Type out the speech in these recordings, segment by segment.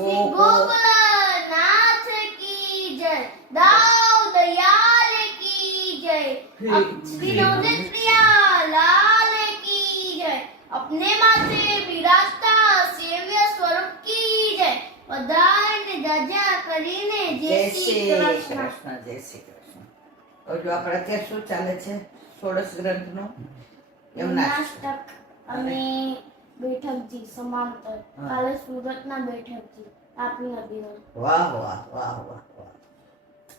શ્રી ગોકુલનાથ કી જય, દાઉ દયાલ કી જય, શ્રી નવદીપ પ્રિયા લાલ કી જય, अपने माथे विराजता सेव्य स्वरूप की जय, બધાને જાજા કરીને જય શ્રી કૃષ્ણ. જય શ્રી કૃષ્ણ. હવે જો આપણે અત્યારે શું ચાલે છે? ષોડશ ગ્રંથનું નાટક અને બેઠકજી સમાંતર. કાલે સુરતના બેઠકજી તાપી નદીનો. વાહ વાહ વાહ વાહ વાહ.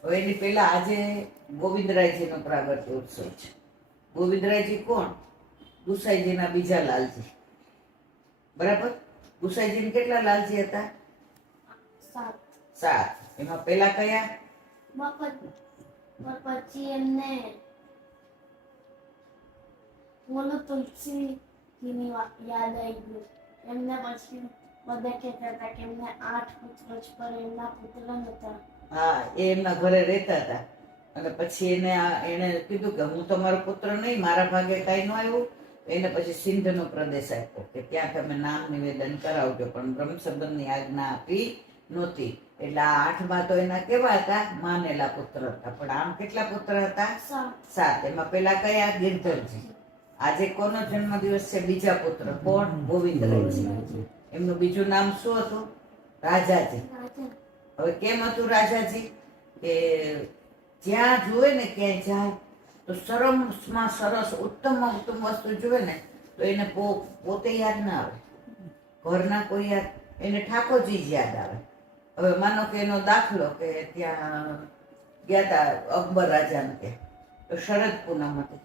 હવે એની પહેલા આજે ગોવિંદરાયજીનો પ્રાગટ્ય ઉત્સવ છે. ગોવિંદરાયજી કોણ? ગુસાઈજીના બીજા લાલજી. બરાબર? ગુસાઈજીને કેટલા લાલજી હતા? 7. એમાં પહેલા કયા? પછી એમને બોલો તુલસીજીની યાદ આવી ગયું. એમને પછી બધા કહેતા હતા કે એમને 8 પુત્ર છે, પણ એમના પુત્ર નહોતા. હા, એ એમના ઘરે રહેતા હતા અને પછી એને કીધું કે હું તમારો પુત્ર નહીં, મારા ભાગે કાંઈ ન આવ્યું. એને પછી સિંધનો પ્રદેશ આપ્યો કે ત્યાં તમે નામ નિવેદન કરાવજો, પણ બ્રહ્મસંબંધની આજ્ઞા આપી નહોતી. એટલે આ 8માં તો એના કેવા હતા? માનેલા પુત્ર હતા. પણ આમ કેટલા પુત્ર હતા? 7. એમાં પેલા કયા? ગિરધરજી. આજે કોનો જન્મદિવસ છે? બીજા પુત્ર. કોણ? ગોવિંદરાયજી. એમનું બીજું નામ શું હતું? રાજાજી. હવે કેમ હતું રાજાજી? કે જ્યાં જુએ ને ક્યાંય જાય તો સરસમાં સરસ ઉત્તમમાં ઉત્તમ વસ્તુ જુએ ને તો એને પોતે યાદ ના આવે, ઘરના કોઈ યાદ, એને ઠાકોરજી જ યાદ આવે. હવે માનો કે એનો દાખલો કે ત્યાં ગયા હતા અકબર રાજાને ત્યાં, તો શરદ પૂનમ હતી,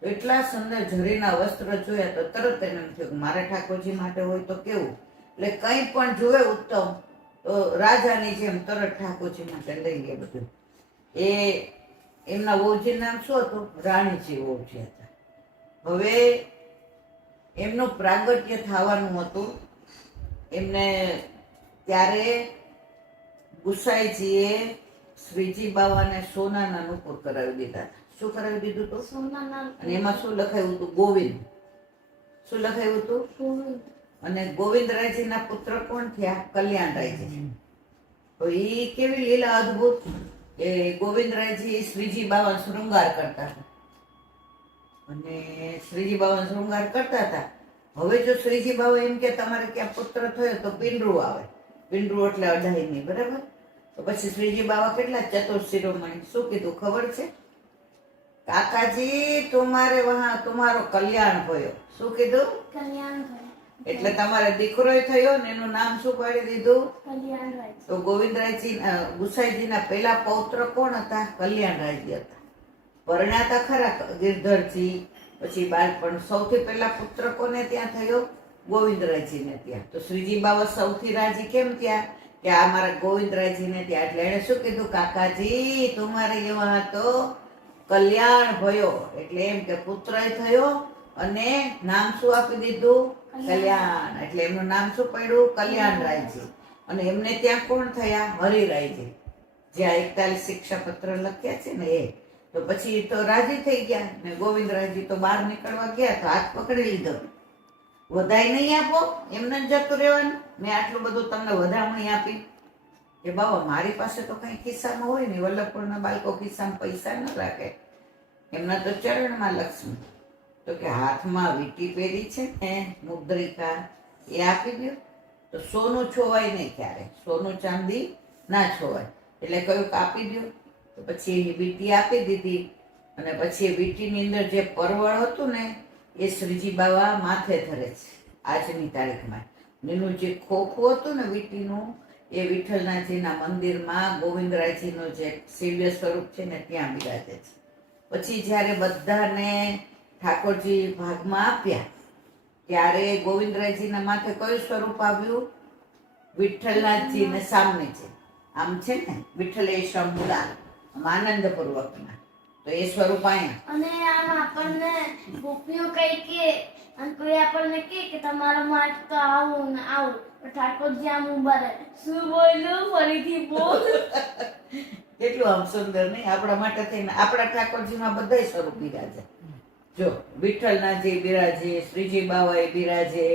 તો એટલા સુંદર ઝરીના વસ્ત્ર જોયા તો તરત એને એમ થયું કે મારે ઠાકોરજી માટે હોય તો કેવું. એટલે કંઈ પણ જોવે ઉત્તમ તો રાજાની જેમ તરત ઠાકોરજી માટે લઈ લે બધું. એ એમના વહુજી નામ શું હતું? રાણીજી વહુજી હતા. હવે એમનું પ્રાગટ્ય થવાનું હતું. એમને ત્યારે ગુસાઈજીએ શ્રીજી બાવાને સોનાના નુપુર કરાવી દીધા. શું કરાવી દીધું હતું? સોનાના. અને એમાં શું લખાયું હતું? ગોવિંદ. શું લખાયું હતું? ગોવિંદ. અને ગોવિંદરાયજીના પુત્ર કોણ થયા? કલ્યાણરાયજી. તો એ કેવી લીલા અદ્ભુત કે ગોવિંદરાયજી શ્રીજી બાવાનો શૃંગાર કરતા હતા. અને શ્રીજી બાવાનો શૃંગાર કરતા હતા. હવે જો શ્રીજી બાવા એમ કે તમારે ક્યાં પુત્ર થયો તો પિંડરું આવે. પિંડરું એટલે અઢાઈ નહીં, બરાબર? તો પછી શ્રીજી બાવા કેટલા ચતુર શિરોમણી. શું કીધું ખબર છે? કાકાજી તમારો કલ્યાણ થયો. શું કીધું? કલ્યાણ થયો. એટલે તમારે દીકરો થયો ને એનું નામ શું પાડી દીધું? કલ્યાણરાય. તો ગોવિંદરાયજી ગુસાઈજીના પહેલા પૌત્ર કોણ હતા? કલ્યાણરાયજી હતા. પરણાતા ખરા ગિરધરજી, પછી બાળપણ. સૌથી પહેલા પુત્ર કોને ત્યાં થયો? ગોવિંદરાયજીને ત્યાં. તો શ્રીજી બાવા સૌથી રાજી કેમ થયા કે આ મારા ગોવિંદરાયજીને ત્યાં. એટલે એને શું કીધું? કાકાજી તમારે એવા તો કલ્યાણ ભયો. એટલે એમ કે પુત્ર થયો અને નામ શું આપી દીધું? કલ્યાણ. એટલે એમનું નામ શું પડ્યું? કલ્યાણરાયજી. અને એમને ત્યાં કોણ થયા? હરિરાયજી. જે આ 41 શિક્ષાપત્ર લખ્યા છે ને એ. તો પછી તો રાજી થઈ ગયા ને ગોવિંદરાયજી તો બહાર નીકળવા ગયા તો હાથ પકડી લીધો. વધાઈ નહીં આપો, એમને જ જતું રહેવાનું. મેં આટલું બધું તમને વધામણી આપી કે બાબા મારી પાસે તો કઈ ખિસ્સામાં હોય ને. વલ્લભપુરના બાળકો ખિસ્સામાં પૈસા ન રાખે, એમના તો ચરણમાં લક્ષ્મી. તો કે હાથમાં વીંટી પહેરી છે ને મુદ્રિકા એ આપી દો તો સોનું છોવાય નહીં ક્યારે, સોનું ચાંદી ના છોવાય. એટલે કયું આપી દો. તો પછી એની વીંટી આપી દીધી. અને પછી એ વીંટીની અંદર જે પરવળ હતું ને એ શ્રીજી બાવા માથે ધરે છે આજની તારીખમાં. એનું જે ખોખું હતું ને વીંટીનું એ વિઠ્ઠલનાથજીના મંદિરમાં ગોવિંદરાયજીનું જે સેવ્ય સ્વરૂપ છે ને ત્યાં બિરાજે છે. પછી જ્યારે બધાને ઠાકોરજી ભાગમાં આપ્યા ત્યારે ગોવિંદરાયજીના માથે કયું સ્વરૂપ આવ્યું? વિઠ્ઠલનાથજીને સામે છે. આમ છે ને વિઠ્ઠલેશ્વર મુલા આનંદપૂર્વકના. તો એ સ્વરૂપ અહીંયા. અને આમ આપણને ગોપીઓ કઈ કે અને કોઈ આપણને કે તમારા માટે તો આવું ને આવું, તો ઠાકોરજી આમ ઉભા રહે. શું બોલ્યું? ફરીથી બોલ. કેટલું આમ સુંદર નહીં? આપણા માટે થઈને આપણા ઠાકોરજીમાં બધાય સ્વરૂપ બિરાજે. જો વિઠ્ઠલનાથજી બિરાજે, શ્રીજી બાવાએ બિરાજે,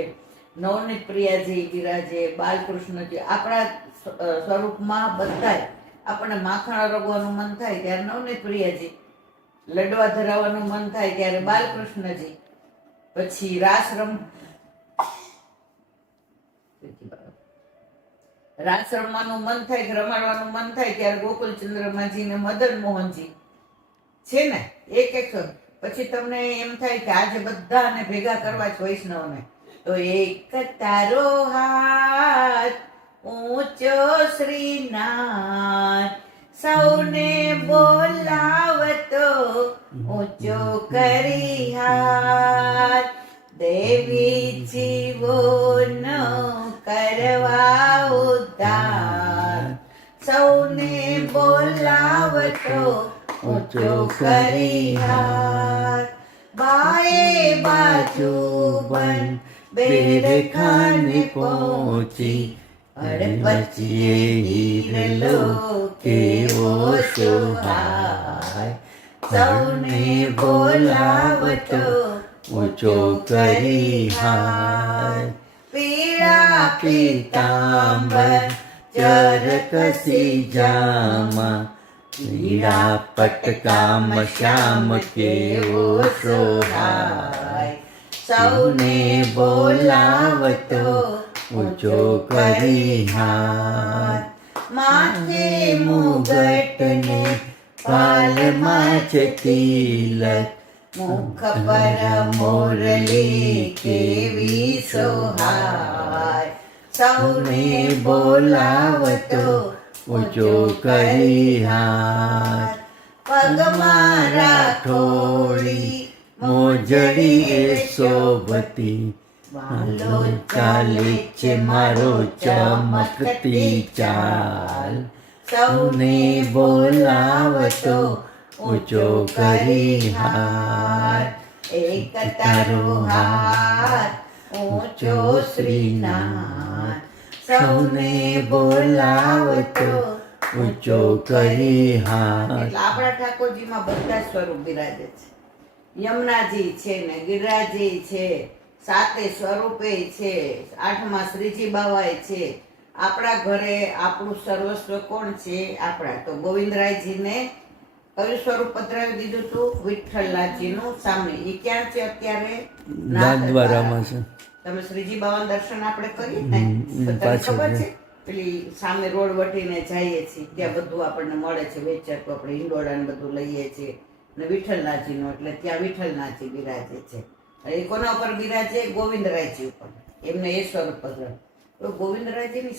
નવનીત પ્રિયાજી બિરાજે, બાલકૃષ્ણજી, આપણા સ્વરૂપમાં બધાય. આપણને માખણ અરગવાનું મન થાય ત્યારે નવનીત પ્રિયાજી, લડવા ધરાવવાનું મન થાય ત્યારે બાલકૃષ્ણજી, પછી રાસ રમવાનું મન થાય કે રમાડવાનું મન થાય ત્યારે ગોકુલચંદ્રમાજી ને મદન મોહનજી છે ને, એક એક. પછી તમને એમ થાય કે આજે બધાને ભેગા કરવા જ વૈષ્ણવને, તો એક તારો હાથ ઊંચો શ્રીનાથ, સૌને બોલાવતો ઊંચો કરી હાથ, દેવી જીવોનો કરવા ઉદ્ધાર, સૌને બોલાવતો ઊંચો કરી હાથ, બાએ બાજુ બન બેર ખાને પહોંચી, અડપચીએ હીરલો કેવો સોહાય, સૌને બોલાવતો ઊંચો કરી હાથ, પીળા પીતાંબર ચરકસી જામા, પીળા પટકામ શ્યામ કેવો સોહાય, સૌને બોલાવતો ઊંચો કરી હાથ, માથે મુગટને પાલમાં છે તિલક, મુખ પર મોરલી કેવી સોહાય, સૌને બોલાવતો ઊંચો કરી હાથ, પગમાં રાખોડી મોજડી એ શોભતી, વાલો ચાલે છે મારો ચમકતી ચાલ, સૌને બોલાવતો ઊંચો કરી હાથ, એક તારો હાથ ઊંચો શ્રીનાથ, સૌને બોલાવતો ઊંચો કરી હાથ. એટલે આપણા ઠાકોરજીમાં બધા સ્વરૂપ બિરાજે છે. યમુનાજી છે ને ગિરિરાજી છે, સાતે સ્વરૂપે છે, આઠમા શ્રીજી બાવાય છે. આપણા ઘરે આપણું સર્વસ્વ કોણ છે? આપણા તો ગોવિંદરાયજીને કયું સ્વરૂપ પધરાવી દીધું હતું? વિઠ્ઠલનાથજીનું સામે. એ ક્યાં છે અત્યારે? નાથદ્વારામાં છે. તમે શ્રીજી બાવાના દર્શન આપણે કરીએ ને તો તને ખબર છે પેલી સામે રોડ વટીને જઈએ છીએ ત્યાં બધું આપણને મળે છે વેચાતું, આપણે હિંડોળા ને બધું લઈએ છીએ ને વિઠ્ઠલનાથજીનું, એટલે ત્યાં વિઠ્ઠલનાથજી બિરાજે છે. એ કોના ઉપર બિરાજે? ગોવિંદરાયજી ઉપર. એમને એ સ્વરૂપ પધરાવે. તો ગોવિંદરાયજીની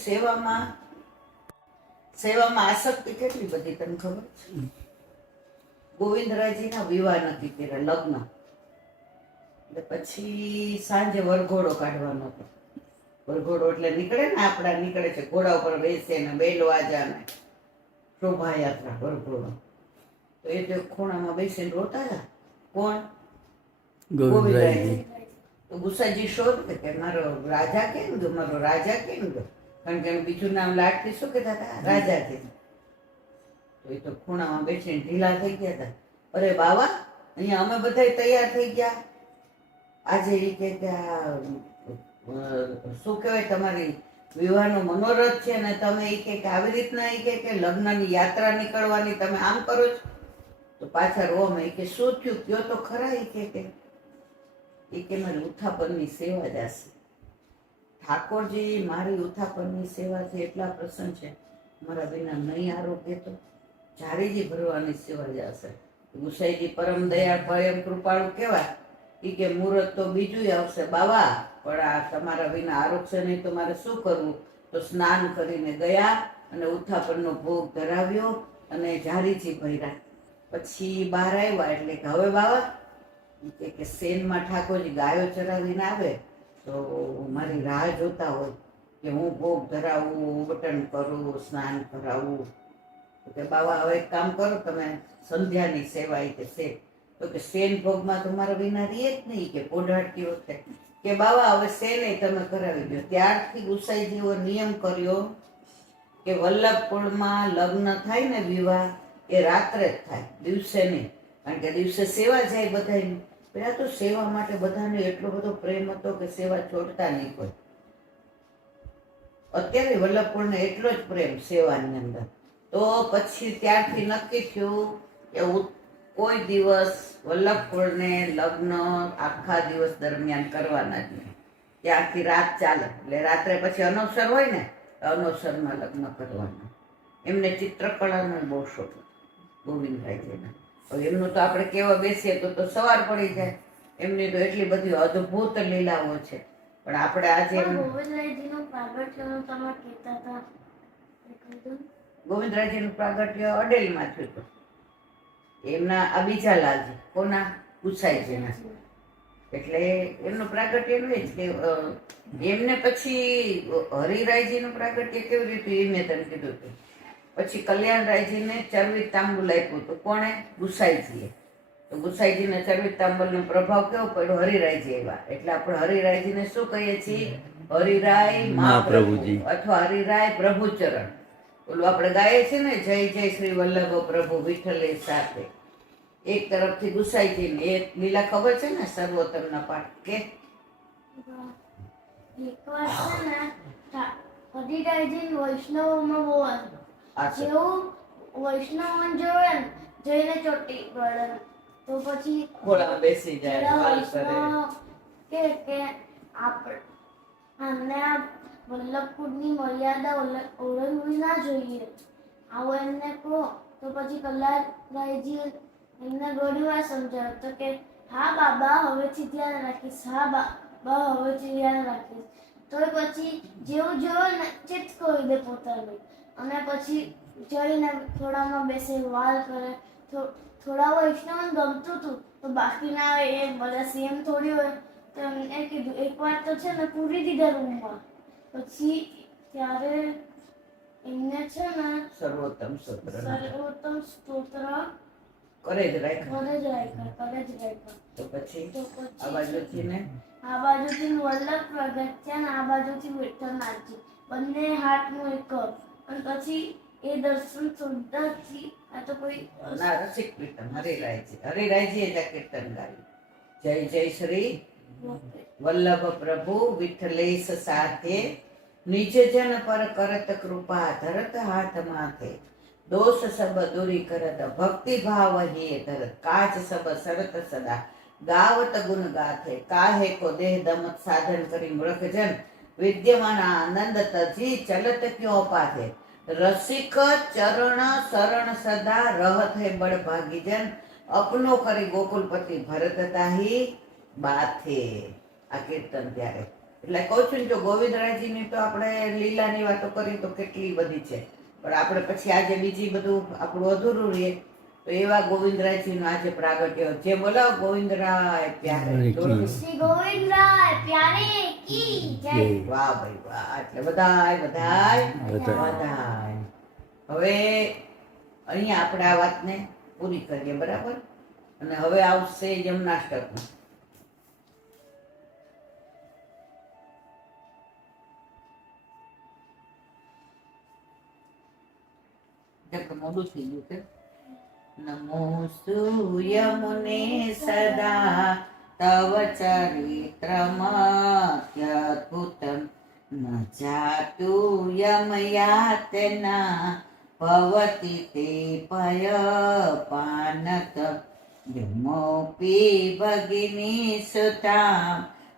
સેવામાં આસક્તિ કેટલી બધી તને ખબર છે? ગોવિંદરાયજીના વિવાહ નક્કી કર્યા, લગ્ન. એટલે પછી સાંજે વરઘોડો કાઢવાનો હતો. વરઘોડો એટલે નીકળે ને, આપણા નીકળે છે ઘોડા ઉપર બેસે ને બેલ વાજા ને શોભાયાત્રા વરઘોડો. તો એ તો ખૂણામાં બેસીને રોતા હતા. કોણ? ગોવિંદરાયજી. તો ગુસાજી શોધ કે મારો રાજા કેમ ગયો, મારો રાજા કેમ ગયો? કારણ કે એનું બીજું નામ લાડથી શું કહેતા હતા? રાજાજી. તો એ તો ખૂણામાં બેસીને ઢીલા થઈ ગયા હતા. અરે બાવા, અહીંયા અમે બધા તૈયાર થઈ ગયા. આજે એ કે શું કહેવાય, તમારી વિવાહનો મનોરથ છે ને તમે એ કે આવી રીતના એ કે લગ્નની યાત્રા નીકળવાની તમે આમ કરો છો. તો પાછા રોમ એ કે શું થયું કયો તો ખરા. એ કે મારી ઉત્થાપનની સેવા જ હશે. ઠાકોરજી મારી ઉત્થાપનની સેવાથી એટલા પ્રસન્ન છે, મારા વિના નહીં આરોગ્ય તો ઝારીજી ભરવાની સેવા જ હશે. ગુસાઈજી પરમ દયાળ ભયમ કૃપાળુ કહેવાય. એ કે મુહૂર્ત તો બીજું આવશે બાવા, પણ આ તમારા વિના આરોગશે નહીં તો મારે શું કરવું? તો સ્નાન કરીને ગયા અને ઉત્થાપનનો ભોગ ધરાવ્યો અને ઝારીજી ભર્યા. પછી બહાર આવ્યા એટલે કે હવે બાવા કે સેનમાં ઠાકોરજી ગાયો ચરાવીને આવે તો મારી રાહ જોતા હોય કે હું ભોગ ધરાવું, બટન કરું, સ્નાન કરાવું. તો કે બાવા હવે એક કામ કરો, તમે સંધ્યાની સેવા કે છે તો કે સેન ભોગમાં તમારા વિના રહીએ જ નહીં કે પોઢાડતી વખતે કે બાવા હવે સેને તમે કરાવી દો. ત્યારથી ગુસાઈજીઓ નિયમ કર્યો કે વલ્લભપુરમાં લગ્ન થાય ને વિવાહ એ રાત્રે જ થાય, દિવસે નહીં. કારણ કે દિવસે સેવા જાય બધાની. પેલા તો સેવા માટે બધાને એટલો બધો પ્રેમ હતો કે સેવા છોડતા નહીં કોઈ. અત્યારે વલ્લભકુળને એટલો જ પ્રેમ સેવાની અંદર. તો પછી ત્યારથી નક્કી થયું કે કોઈ દિવસ વલ્લભકુળને લગ્ન આખા દિવસ દરમિયાન કરવાના જ નહીં. કે આખી રાત ચાલે, એટલે રાત્રે પછી અનવસર હોય ને, અનવસરમાં લગ્ન કરવાના. એમને ચિત્રકળાનો બહુ શોખ હતો ગોવિંદરાયજીને. હવે એમનું તો આપણે કહેવા બેસીએ તો સવાર પડી જાય. એમની તો એટલી બધી અદ્ભુત લીલાઓ છે. પણ આપણે આજે ગોવિંદરાયજીનું પ્રાગટ્યનું તમે કહેતા હતા એ કીધું. ગોવિંદરાયજીનું પ્રાગટ્ય અડેલમાં થયું હતું. એમના આ બીજા લાલજી, કોના? ગુસાઈજીના. એટલે એમનું પ્રાગટ્ય એનું જ કે એમને પછી હરિરાયજીનું પ્રાગટ્ય કેવી રીતે એ મેં તને કીધું હતું. પછી કલ્યાણરાયજીને ચરવિત તાંબુલ આપ્યું હતું. કોણે? ગુસાઈજીએ. તો ગુસાઈજીને ચરવિત તાંબુલનો પ્રભાવ કેવો પડ્યો? હરિરાયજી આવ્યા. એટલે આપણે હરિરાયજીને શું કહીએ છીએ? હરિરાય મહાપ્રભુજી અથવા હરિરાય પ્રભુચરણ. ઓલું આપણે ગાઈએ છીએ ને, જય જય શ્રી વલ્લભ પ્રભુ વિઠ્ઠલે સાથે. એક તરફથી ગુસાઈજીને એ લીલા ખબર છે ને, સર્વોત્તમના પાઠ કે એકવાર છે ને હરિરાયજી વૈષ્ણવમાં બહુ જેવું વૈષ્ણવ જોવે ને જઈને ચોટી પડે. તો પછી ખોળામાં બેસી જાય, વાલ કરે. વૈષ્ણવ કે આપણે આમને આ વલ્લભકુળની મર્યાદા ઓળંગવી ના જોઈએ, આવો એમને કહો. તો પછી કલ્યાણરાયજી એમને ઘણી વાર સમજાવ્યું તો કે હા બાબા હવેથી ધ્યાન રાખીશ, હા બાબા હવેથી ધ્યાન રાખીશ. તો પછી જેવું જોવે ને ચિત કરી દે પોતાનું, અને પછી જઈને થોડામાં બેસે, વાલ કરે. થોડા વૈષ્ણવને ગમતું હતું તો બાકીના એ બધા સેમ થોડી હોય. તો એમને કીધું એકવાર તો છે ને પૂરી દીધા રૂમમાં. પછી ત્યારે એમને છે ને સર્વોત્તમ સ્તોત્ર કરે જ કરે જ રાખ્યા. તો પછી આ બાજુથી ને આ બાજુથી વલ્લભ પ્રગટ્યા ને આ બાજુથી વિઠ્ઠલનાથજી, બંને હાથનું એક. અને પછી એ દર્શન સુંદરથી આ તો કોઈ ના રસિક કીર્તન હરિરાયજી એ જ આ કીર્તન ગાયું. જય જય શ્રી વલ્લભ પ્રભુ વિઠ્ઠલેશ સાથે, નિજ જન પર કરત કૃપા ધરત હાથ માથે, દોષ સબ દૂરી કરત ભક્તિ ભાવ હે ધરત, કાચ સબ સરત સદા ગાવત ગુણ ગાથે, કાહે કો દેહ દમત સાધન કરી મૃખજન, વિદ્યમાન આનંદ તજી ચલત ક્યો પાથે, રસિક ચરણ શરણ સદા રહત હે બળ ભાગીજન, અપનો કરી ગોકુલપતિ ભરત તાહી બાથે. આ કીર્તન ત્યારે એટલે કહું છું ને, જો ગોવિંદરાયજીની તો આપણે લીલાની વાતો કરી તો કેટલી બધી છે, પણ આપણે પછી આજે બીજી બધું આપણું અધૂરું રહીએ. તો એવા ગોવિંદરાયજીનું આજે પ્રાગટ્ય જે બોલાવો પ્યારે શ્રી ગોવિંદરાય પ્યારે કી જય. વાહ ભાઈ વાહ. એટલે બધાય. હવે અહીંયા આપણે આ વાતને પૂરી કરીએ, બરાબર. અને હવે આવશે જન્માષ્ટમી. મોડું થઈ ગયું કે નમો સૂયમુને સદા તવ ચરિત્રમત્યદ્ભુતમ ન જાતુ યમ યાતના ભવતિ તે ભયપાનત યમોપી ભગિની સુતામ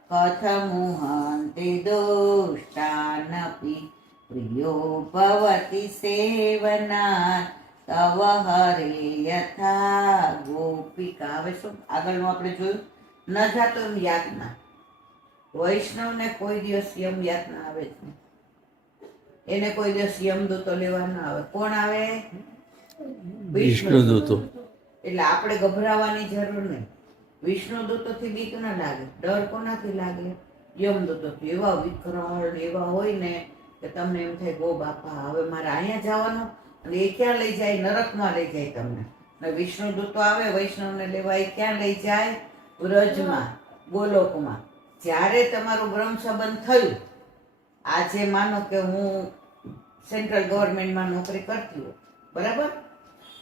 કથમુહંતિ દુષ્ટાનપી પ્રિયો ભવતિ સેવના તવ હરે યથા ગોપિકા. હવે શું આગળનું આપણે જોયું? ન જાતો એમ યાતના. વૈષ્ણવને કોઈ દિવસ યમ યાતના આવે જ નહીં. એને કોઈ દિવસ યમદૂતો લેવા ના આવે. કોણ આવે? વિષ્ણુદૂતો. એટલે આપણે ગભરાવાની જરૂર નહીં. વિષ્ણુદૂતોથી બીક ના લાગે. ડર કોનાથી લાગે? યમદૂતોથી. એવા વિકરાળ એવા હોય ને કે તમને એમ થાય ગો બાપા હવે મારે અહીંયા જવાનું, અને એ ક્યાં લઈ જાય? નરકમાં લઈ જાય તમને. અને વિષ્ણુદૂતો આવે વૈષ્ણવને લેવા, એ ક્યાં લઈ જાય? વ્રજમાં, ગોલોકમાં. જ્યારે તમારું બ્રહ્મ સંબંધ થયું, આજે માનો કે હું સેન્ટ્રલ ગવર્મેન્ટમાં નોકરી કરતી હોય, બરાબર.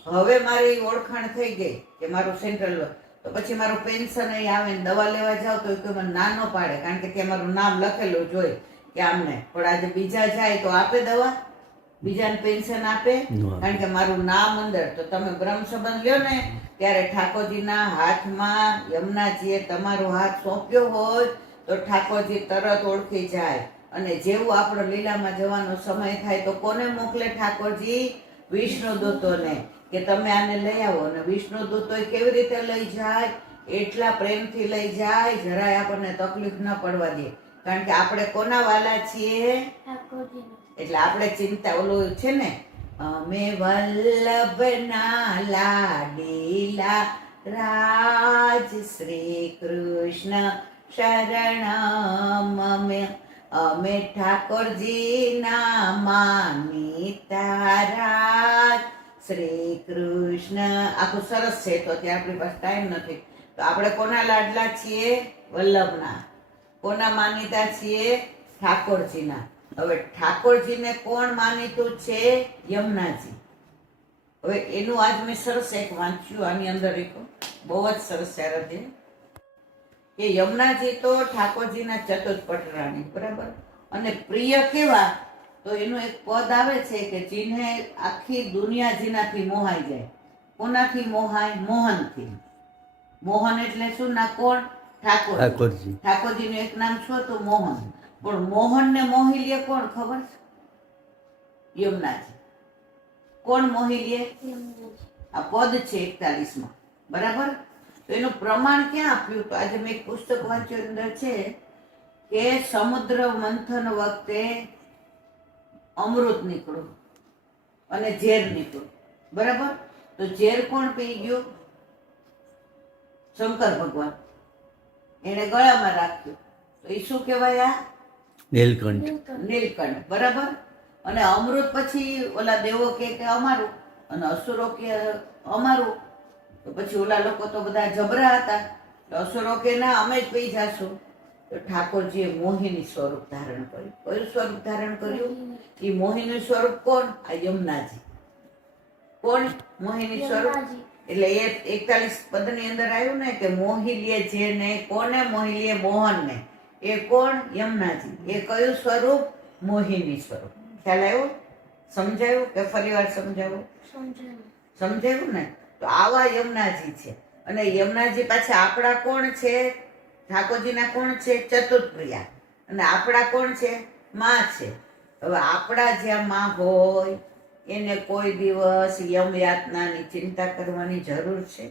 હવે મારી ઓળખાણ થઈ ગઈ કે મારું સેન્ટ્રલ, તો પછી મારું પેન્શન અહીં આવે ને દવા લેવા જાવ તો મને ના ન પાડે, કારણ કે ત્યાં મારું નામ લખેલું જ હોય કે આમને, પણ આજે બીજા જાય તો આપે દવા, બીજાને પેન્શન આપે? ન કારણ કે મારું નામ અંદર. તો તમે બ્રહ્મ સંબંધ લ્યો ને ત્યારે ઠાકોરજીના હાથમાં યમુનાજીએ તમારો હાથ સોંપ્યો હોય તો ઠાકોરજી તરત ઓળખી જાય. અને જેવું આપણો લીલામાં જવાનો સમય થાય તો કોને મોકલે ઠાકોરજી? વિષ્ણુદૂતોને, કે તમે આને લઈ આવો. અને વિષ્ણુદૂતો કેવી રીતે લઈ જાય? એટલા પ્રેમથી લઈ જાય, જરાય આપણને તકલીફ ન પડવા દે. કારણ કે આપણે કોના વાલા છીએ? ઠાકોરજીનો. એટલે આપણે ચિંતા, ઓલું છે ને, અમે વલ્લભના લાડીલા રાજ શ્રી કૃષ્ણ શરણમ અમે ઠાકોરજીના માનીતા રાજ શ્રી કૃષ્ણ. આખું સરસ છે. તો ત્યાં આપણી પાસે ટાઈમ નથી. તો આપણે કોના લાડલા છીએ? વલ્લભના. કોના માનીતા છીએ? ઠાકોરજીના. હવે ઠાકોરજીને કોણ માનીતું છે? યમુનાજી. હવે એનું આજ મેં સરસ એક વાંચ્યું, આની અંદર એક બહુ જ સરસ છે કે યમુનાજી તો ઠાકોરજીના ચતુષ્પટ રાણી, બરાબર. અને પ્રિય કેવા? તો એનું એક પદ આવે છે કે જેને આખી દુનિયા જેનાથી મોહાઈ જાય. કોનાથી મોહાય? મોહનથી. મોહન એટલે શું? ના કોણ? ઠાકોરજી. ઠાકોરજીનું એક નામ શું હતું? મોહન. પણ મોહનને મોહી લે કોણ ખબર છે? યમુનાજી. કોણ મોહી લે? યમુનાજી. આ પદ છે 41માં, બરાબર. તો એનું પ્રમાણ ક્યાં આપ્યું? તો આજે મેં એક પુસ્તક વાંચ્યું, અંદર છે કે સમુદ્ર મંથન વખતે અમૃત નીકળ્યું અને ઝેર નીકળ્યું, બરાબર. તો ઝેર કોણ પી ગયું? શંકર ભગવાન. એને ગળામાં રાખ્યું. તો એ શું કહેવાય? આ નીલકંઠ. નીલકંઠ, બરાબર. અને અમૃત પછી ઓલા દેવો કે અમારું, અને અસુરો કે અમારું. તો પછી ઓલા લોકો તો બધા જબરા હતા. તો અસુરો કે ના, અમે જ પી જાશું. તો ઠાકોરજીએ મોહિની સ્વરૂપ ધારણ કર્યું. કયું સ્વરૂપ ધારણ કર્યું? એ મોહિની સ્વરૂપ કોણ? આ યમુનાજી. કોણ મોહિની સ્વરૂપ? યમુનાજી. એટલે એ 41 પદની અંદર આવ્યું ને કે મોહી લે જેને. કોને મોહી લે? મોહનને. એ કોણ? યમુનાજી. એ કયું સ્વરૂપ? મોહિની સ્વરૂપ. ખ્યાલ આવ્યો? સમજાયું કે ફરી વાર સમજાવું? સમજાયું. સમજાયું ને? તો આવા યમુનાજી છે. અને યમુનાજી પાછા આપણા કોણ છે? ઠાકોરજીના કોણ છે? ચતુર્પ્રિયા. અને આપણા કોણ છે? માં છે. હવે આપણા જ્યાં માં હોય એને કોઈ દિવસ યમ યાતનાની ચિંતા કરવાની જરૂર છે?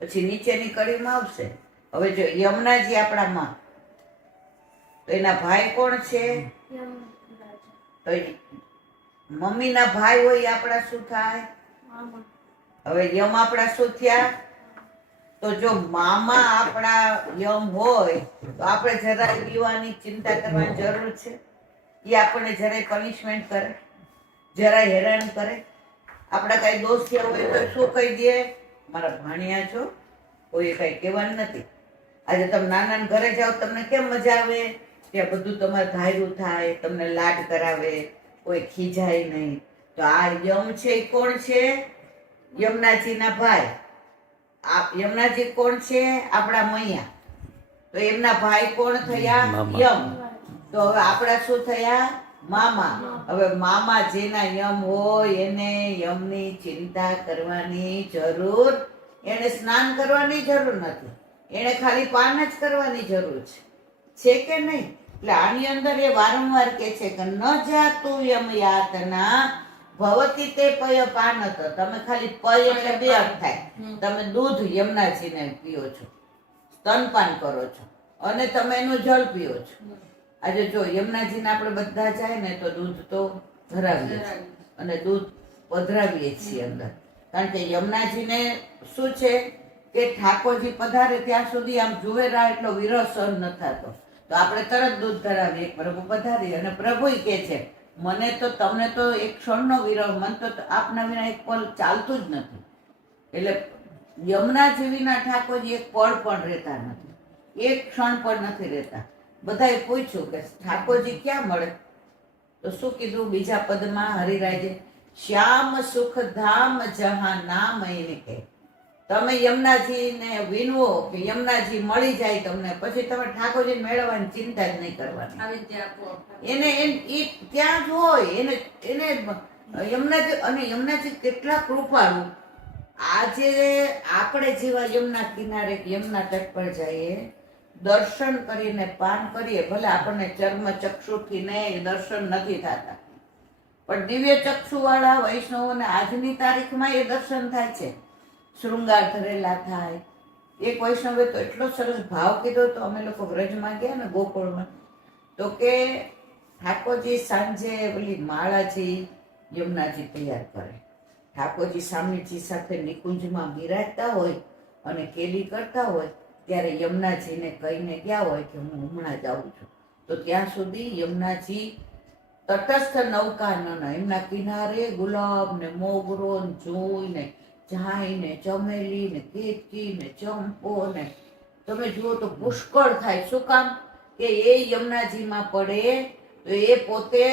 પછી નીચેની કડીમાં આવશે. હવે જો યમુનાજી આપણા માં, તો એના ભાઈ કોણ છે? યમુનાજી. તો મમ્મીના ભાઈ હોય એ આપણા શું થાય? મામા. હવે યમ આપણા શું થયા? તો જો મામા આપણા યમ હોય તો આપણે જરાય પીવાની ચિંતા કરવાની જરૂર છે? એ આપણને જરાય પનિશમેન્ટ કરે? જરાય હેરાન કરે? આપણા કઈ દોષ થયા હોય તો શું કહી દે? મારા ભાણિયા છો, કોઈ કઈ કહેવાનું નથી. આજે તમે નાના ઘરે જાઓ, તમને કેમ મજા આવે? ત્યાં બધું તમારે ધાર્યું થાય, તમને લાડ કરાવે, કોઈ ખીજાય નહીં. તો આ યમ છે એ કોણ છે? યમુનાજીના ભાઈ. આ યમુનાજી કોણ છે? આપણા મૈયા. તો એમના ભાઈ કોણ થયા? મામા. યમ. તો હવે આપણા શું થયા? મામા. હવે મામા જેના યમ હોય એને યમની ચિંતા કરવાની જરૂર, એને સ્નાન કરવાની જરૂર નથી. એને ખાલી પાન જ કરવાની જરૂર છે કે નહીં? એટલે આની અંદર એ વારંવાર કહે છે કે ન જાતું યમ યાતના ભવતી તે પય પાનત. તમે ખાલી પય એટલે બે અર્થ થાય. તમે દૂધ યમુનાજીને પીઓ છો, સ્તનપાન કરો છો, અને તમે એનું જળ પીઓ છો. આજે જો યમુનાજીને આપણે બધા જાય ને તો દૂધ તો ધરાવીએ છીએ અને દૂધ પધરાવીએ છીએ અંદર. કારણ કે યમુનાજીને શું છે કે ઠાકોરજી પધારે ત્યાં સુધી આમ જુવેરા એટલો વિરહ સહન ન થતો. તો આપણે તરત દૂધ ધરાવીએ, પ્રભુ પધારી. અને પ્રભુ કહે છે મને તો, તમને તો એક ક્ષણનો વિરહ, મન તો આપના વિના એક પલ ચાલતું જ નથી. એટલે યમુનાજી વિના ઠાકોરજી એક પળ પણ રહેતા નથી, એક ક્ષણ પણ નથી રહેતા. બધાએ પૂછ્યું કે ઠાકોરજી ક્યાં મળે? તો શું કીધું બીજા પદમાં હરિરાજે? શ્યામ સુખ ધામ જહાં નામ એને કહે. તમે યમુનાજીને વિનવો કે યમુનાજી મળી જાય તમને, પછી તમે ઠાકોરજીને મેળવવાની ચિંતા જ નહીં કરવાની. ઈ ત્યાં જ હોય. એને યમુનાજી, અને યમુનાજી કેટલા કૃપાળુ. આજે આપણે જેવા યમુના કિનારે યમુના તટ પર જઈએ, દર્શન કરીને પાન કરીએ, ભલે આપણને ચર્મ ચક્ષુથી ને દર્શન નથી થતા, પણ દિવ્ય ચક્ષુ વાળા વૈષ્ણવોને આજની તારીખમાં એ દર્શન થાય છે. શૃંગાર ધરેલા થાય. એક વૈષ્ણવે તો એટલો સરસ ભાવ કીધો તો, અમે લોકો વ્રજમાં ગયા ને ગોકુળમાં, તો કે ઠાકોરજી સાંજે પેલી માળાજી યમુનાજી તૈયાર કરે. ઠાકોરજી સ્વામીજી સાથે નિકુંજમાં બિરાજતા હોય અને કેલી કરતા હોય, ત્યારે યમુનાજીને કહીને ગયા હોય કે હું હમણાં જ આવું છું. તો ત્યાં સુધી યમુનાજી તટસ્થ નૌકા ન, એમના કિનારે ગુલાબ ને મોગરો ને જૂઈ ને જાય ને ચમેલી ને કેતકી ને ચંપો ને તમે જુઓ તો પુષ્કળ થાય. શું કામ? કે એ યમુનાજીમાં પડે તો એ પોતે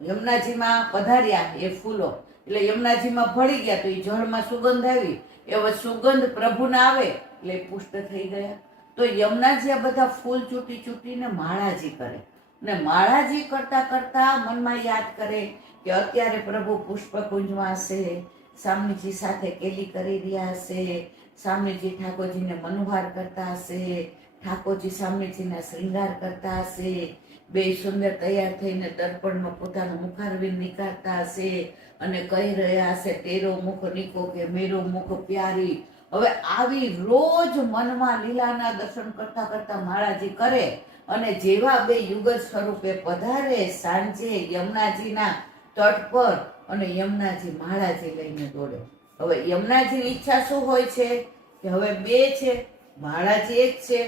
યમુનાજીમાં પધાર્યા એ ફૂલો, એટલે યમુનાજીમાં ભળી ગયા તો એ જળમાં સુગંધ આવી, એ સુગંધ પ્રભુને આવે એટલે પુષ્ટ થઈ ગયા. તો યમુનાજી આ બધા ફૂલ ચૂંટી ચૂંટીને માળાજી કરે, ને માળાજી કરતા કરતા મનમાં યાદ કરે કે અત્યારે પ્રભુ પુષ્પકુંજમાં હશે, સ્વામીજી સાથે કેલી કરી રહ્યા હશે, સ્વામીજી ઠાકોરજીને મનોહાર કરતા હશે, ઠાકોરજી સ્વામીજીના શ્રૃંગાર કરતા હશે, બે સુંદર તૈયાર થઈને દર્પણમાં પોતાનું મુખારવિંદ નીકાળતા હશે અને કહી રહ્યા હશે, તેરો મુખ નીકો કે મેરો મુખ પ્યારી. હવે આવી રોજ મનમાં લીલાના દર્શન કરતા કરતા માળાજી કરે, અને જેવા બે યુગલ સ્વરૂપે પધારે સાંજે યમુનાજીના તટ પર, અને યમુનાજી માળાજી લઈને દોડે. હવે યમુનાજીની ઈચ્છા શું હોય છે કે હવે બે છે, માળાજી એક છે,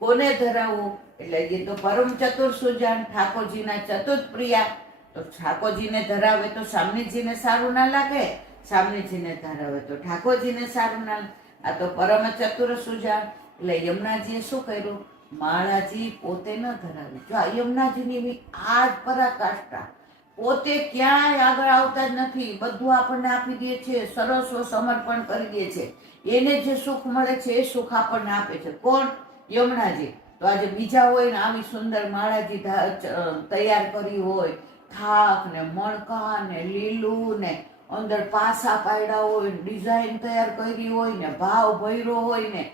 કોને ધરાવવું? એટલે એ તો પરમ ચતુર સુજાન ઠાકોરજીના ચતુર્થ પ્રિયા. તો ઠાકોરજીને ધરાવે તો સ્વામીજીને સારું ના લાગે, સ્વામીજીને ધરાવે તો ઠાકોરજીને સારું ના. આ તો પરમ ચતુર સુજાન. એટલે યમુનાજીએ શું કર્યું? માળાજી પોતે ન ધરાવી. જો આ યમુનાજીની એવી આ જ પરાકાષ્ઠા, પોતે ક્યાંય આગળ આવતા જ નથી, બધું આપણને આપી દે છે, સરસ્વ સમર્પણ કરી દે છે. એને જે સુખ મળે છે એ સુખ આપણને આપે છે. કોણ? યમુનાજી. તો આજે બીજા હોય ને આવી સુંદર માળાજી તૈયાર કરી હોય, થાક ને મણકા ને લીલું ને અંદર પાસા પાડ્યા હોય, ડિઝાઇન તૈયાર કરી હોય ને ભાવ ભર્યો હોય ને,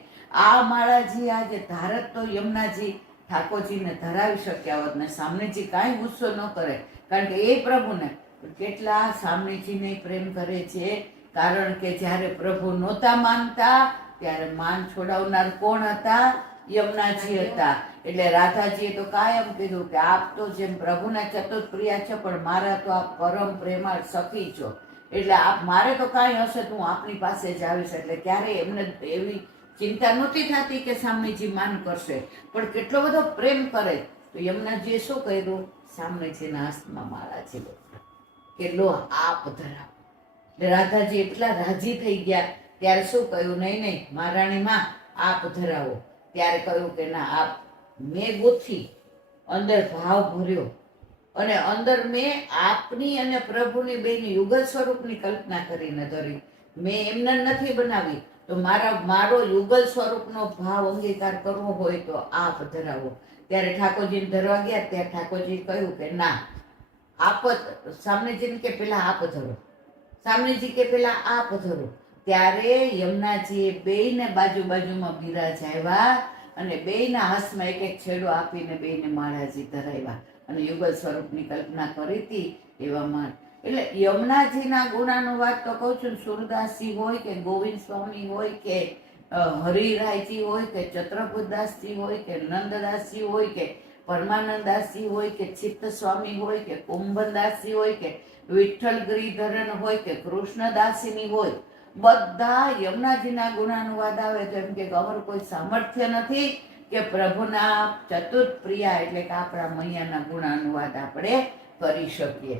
આ માળાજી આજે ધારત તો યમુનાજી ઠાકોરજીને ધરાવી શક્યા હોત ને સામનેજી કાંઈ ગુસ્સો ન કરે, કારણ કે એ પ્રભુને કેટલા સામનેજીને પ્રેમ કરે છે. કારણ કે જ્યારે પ્રભુ નહોતા માનતા ત્યારે માન છોડાવનાર કોણ હતા? યમુનાજી હતા. એટલે રાધાજીએ તો કાયમ કીધું કે આપ તો જેમ પ્રભુના ચતુર્થ પ્રિયા છે, પણ મારા તો આપ પરમ પ્રેમાળ સખી છો, એટલે આપ મારે તો કાંઈ હશે તો હું આપની પાસે જ આવીશ. એટલે ક્યારે એમને એવી ચિંતા નહોતી થતી કે સામનેજી માન કરશે, પણ કેટલો બધો પ્રેમ કરે. તો યમુનાજીએ શું કર્યું? સામનેજીના હાથમાં માળાજી કે લો આપ ધરાવો. એટલે રાધાજી એટલા રાજી થઈ ગયા. ત્યારે શું કહ્યું? નહીં નહીં મહારાણી માં આપ ધરાવો. ત્યારે કહ્યું કે ના, આપ મેં ગોથી અંદર ભાવ ભર્યો, અને અંદર મેં આપની અને પ્રભુની બેની યુગલ સ્વરૂપની કલ્પના કરીને ધરી. મેં એમને નથી બનાવી. તો મારો યુગલ સ્વરૂપનો ભાવ અંગીકાર કરવો હોય તો આપ ધરાવો. ત્યારે ઠાકોરજીને ધરવા ગયા, ત્યારે ઠાકોરજી કહ્યું કે ના, આપ. સામનેજીને કે પેલા આપ ધરો, સામનેજી કે પેલા આપ ધરો. ત્યારે યમુનાજીએ બેયને બાજુ બાજુમાં બિરાજાવ્યા અને બેયના હાથમાં એક એક છેડો આપીને બેયને માળાજી ધરાવ્યા અને યુગલ સ્વરૂપની કલ્પના કરી હતી એવામાં. એટલે યમુનાજીના ગુણાનો વાત તો કહું છું, સુરદાસજી હોય કે ગોવિંદ સ્વામી હોય કે હરિરાયજી હોય કે ચત્રભુદાસજી હોય કે નંદદાસજી હોય કે પરમાનંદાસજી હોય કે ચિત્ત સ્વામી હોય કે કુંભનદાસજી હોય કે વિઠ્ઠલ ગિરિધરન હોય કે કૃષ્ણદાસીની હોય, બધા યમુનાજીના ગુણાનુવાદ આવે તો એમ કે અમારું કોઈ સામર્થ્ય નથી કે પ્રભુના ચતુર્થ પ્રિયા એટલે કે આપણા મૈયાના ગુણાનુવાદ આપણે કરી શકીએ.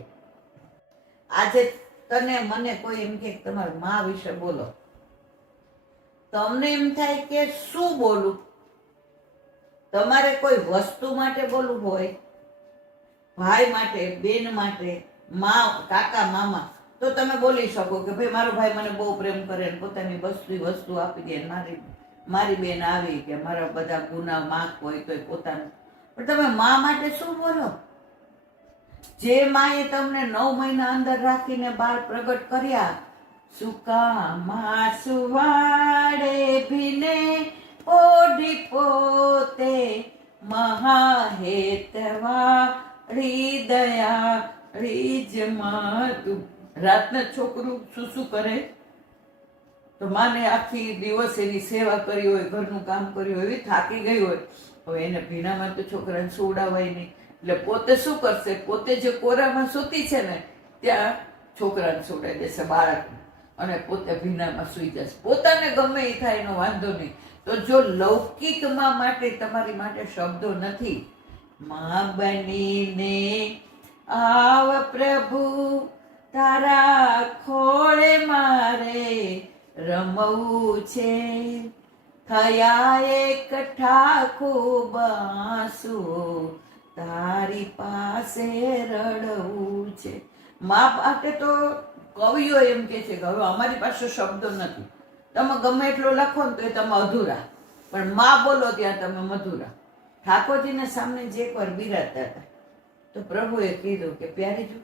આજે તને મને કોઈ એમ કે તમારા મા વિશે બોલો, તમને એમ થાય કે શું બોલું? તમારે કોઈ વસ્તુ માટે બોલવું હોય, ભાઈ માટે, બેન માટે, મા, કાકા, મામા, તો તમે બોલી શકો કે ભાઈ મારો ભાઈ મને બહુ પ્રેમ કરે ને પોતાની વસ્તુ આપી દે ને મારી બેન આવી કે મારા બધા ગુના માફ હોય તો પોતાનું, પણ તમે મા માટે શું બોલો? જે માએ તમને 9 મહિના અંદર રાખીને બાળ પ્રગટ કર્યા, સુકા સુવાડે ભીને ઓઢી પોતે મહાહેતવાળી દયાળી જ માં તું. રાતના છોકરું શું કરે તો માને આખી દિવસ એની સેવા કરી હોય, ઘરનું કામ કર્યું હોય, એવી થાકી ગઈ હોય, હવે એને ભીનામાં તો છોકરાને સુવડાવાય નહીં, એટલે પોતે શું કરશે? પોતે જે કોરામાં સૂતી છે ને ત્યાં છોકરાને સુવડાવી દેશે બાળકને, અને પોતે ભીનામાં સૂઈ જશે. પોતાને ગમે એ થાય એનો વાંધો નહીં. તો જો લૌકિક માં માટે તમારી માટે શબ્દો નથી, માં બનીને આવ પ્રભુ તારા ખોળે મારે રમવું છે, થયા એકઠા ખૂબ આંસુ તારી પાસે રડવું છે. મા માટે તો કવિઓ એમ કે છે કે હવે અમારી પાસે શબ્દો નથી, તમે ગમે એટલો લખો ને તો એ તમે અધૂરા, પણ મા બોલો ત્યાં તમે મધુરા. ઠાકોરજીને સામે જે એકવાર બિરાજતા હતા તો પ્રભુએ કીધું કે પ્યારીજી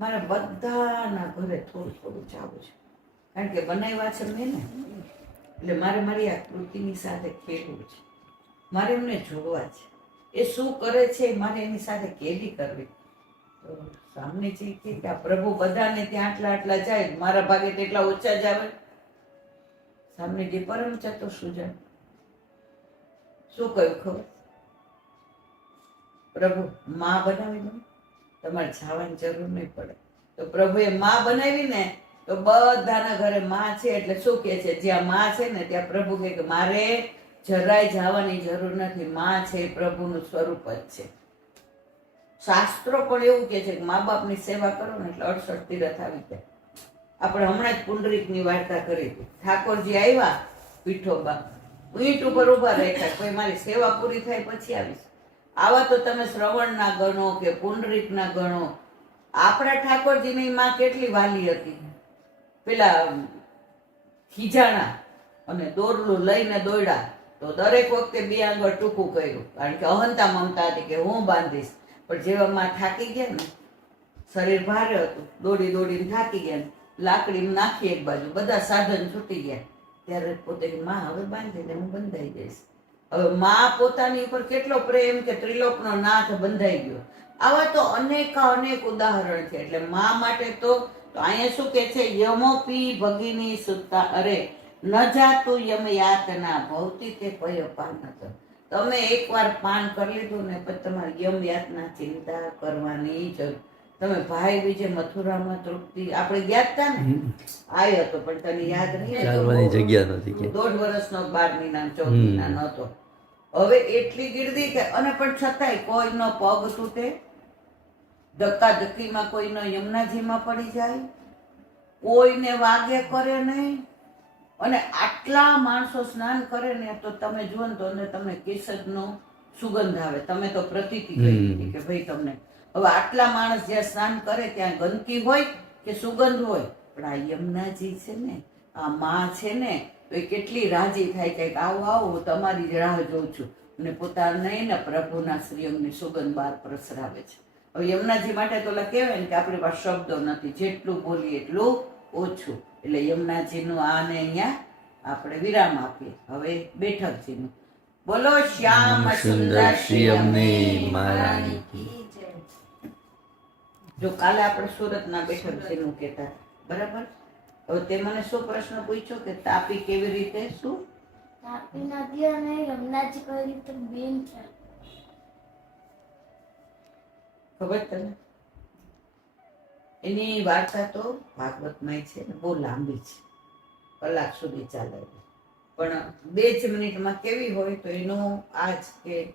મારા બધાના ઘરે થોડું થોડું જાવું છે, કારણ કે બનાવ્યા છે મેં ને, એટલે મારે મારી આ કૃતિની સાથે ખેલવું છે, મારે એમને જોવા છે, એ શું કરે છે મારે એની સાથે કેદી કરવી. તો સામને જે કે આ પ્રભુ બધાને ત્યાં આટલા આટલા જાય, મારા ભાગે તેટલા ઓછા જ આવે. સામને જે પરમ ચતુર સુજન શું કહ્યું ખબર? પ્રભુ માં બનાવી દો, તમારે જવાની જરૂર નહીં પડે. તો પ્રભુએ માં બનાવી ને તો બધાના ઘરે માં છે, એટલે શું કે છે? જ્યાં માં છે ને ત્યાં પ્રભુ કે મારે જરાય જવાની જરૂર નથી, માં છે પ્રભુનું સ્વરૂપ જ છે. શાસ્ત્રો પણ એવું કે છે કે મા બાપની સેવા કરો ને એટલે 68 તીરથ આવી જાય. આપણે હમણાં જ પુંડરીકની વાર્તા કરી હતી. ઠાકોરજી આવ્યા પીઠોબા, ઈંટ ઉપર ઉભા રાખ્યા, કોઈ મારી સેવા પૂરી થાય પછી આવીશ. આવા તો તમે શ્રવણના ગણો કે પુંડરીકના ગણો. આપણા ઠાકોરજીની માં કેટલી વાલી હતી. પેલા ખીજાણા અને દોરલું લઈને દોડ્યા તો દરેક વખતે 2 આંગળ ટૂંકું કર્યું, કારણ કે અહંતા મમતા હતી કે હું બાંધીશ. પણ જેવા માં થાકી ગયા ને, શરીર ભારે હતું, દોડી દોડીને થાકી ગયા ને, લાકડી નાખી એક બાજુ, બધા સાધન છૂટી ગયા, ત્યારે પોતે માં હવે બાંધીને હું બંધાઈ જઈશ. હવે માં પોતાની ઉપર કેટલો પ્રેમ કે ત્રિલોકનો નાથ બંધાઈ ગયો. આવા તો અનેક ઉદાહરણ છે. એટલે માં માટે તો અહીંયા શું કે છે? યમોપી ભગિની સુતા અરે ન જાતું યમ યાતના ભવતી તે પય પાન. તમે એકવાર પાન કરી લીધું ને પછી તમારે યમ યાતના ચિંતા કરવાની જરૂર. તમે ભાઈ બીજે મથુરામાં તૃપ્તિ આપણે ગયા હતા ને, આવ્યો હતો પણ તને યાદ નહીં, ચાલવાની જગ્યા નથી કે 1.5 વર્ષનો 12 મહિના 14 મહિના નહોતો. હવે એટલી ગીર્દી કે અને પણ છતાંય કોઈનો પગ તૂટે, ધક્કા ધક્કીમાં કોઈનો યમુનાજીમાં પડી જાય, કોઈને વાગે કરે નહીં, અને આટલા માણસો સ્નાન કરે ને તો તમે જુઓ ને તો તમને કેસરનો સુગંધ આવે. તમે તો પ્રતીતિ કરી કે ભાઈ તમને હવે આટલા માણસ જ્યાં સ્નાન કરે ત્યાં ગંદકી હોય કે સુગંધ હોય, પણ આ યમુનાજી છે ને, આ માં છે ને, તો એ કેટલી રાજી થાય કે આવો આવો હું તમારી જ રાહ જોઉં છું, અને પોતાને ને પ્રભુના શ્રીઅંગની સુગંધ બહાર પ્રસરાવે છે. હવે યમુનાજી માટે તો કહેવાય ને કે આપણી પાસે શબ્દો નથી, જેટલું બોલીએ એટલું ઓછું. એટલે યમુનાજીનું આને અહીંયા આપણે વિરામ આપીએ. હવે બેઠકજીનું બોલો શ્યામ સુંદર શ્રી અમને મહારાણી કી જય. જો કાલે આપણે સુરતના બેઠકજીનું કહેતા, બરાબર? હવે તે મને શું પ્રશ્ન પૂછ્યો કે તાપી કેવી રીતે શું? તાપી નદી અને યમુનાજી કઈ રીતે બેન છે? ખબર તને? એની વાર્તા તો ભાગવતમાં છે ને, બહુ લાંબી છે, કલાક સુધી ચાલે, પણ 2 જ મિનિટમાં કેવી હોય તો એનું આ જ કે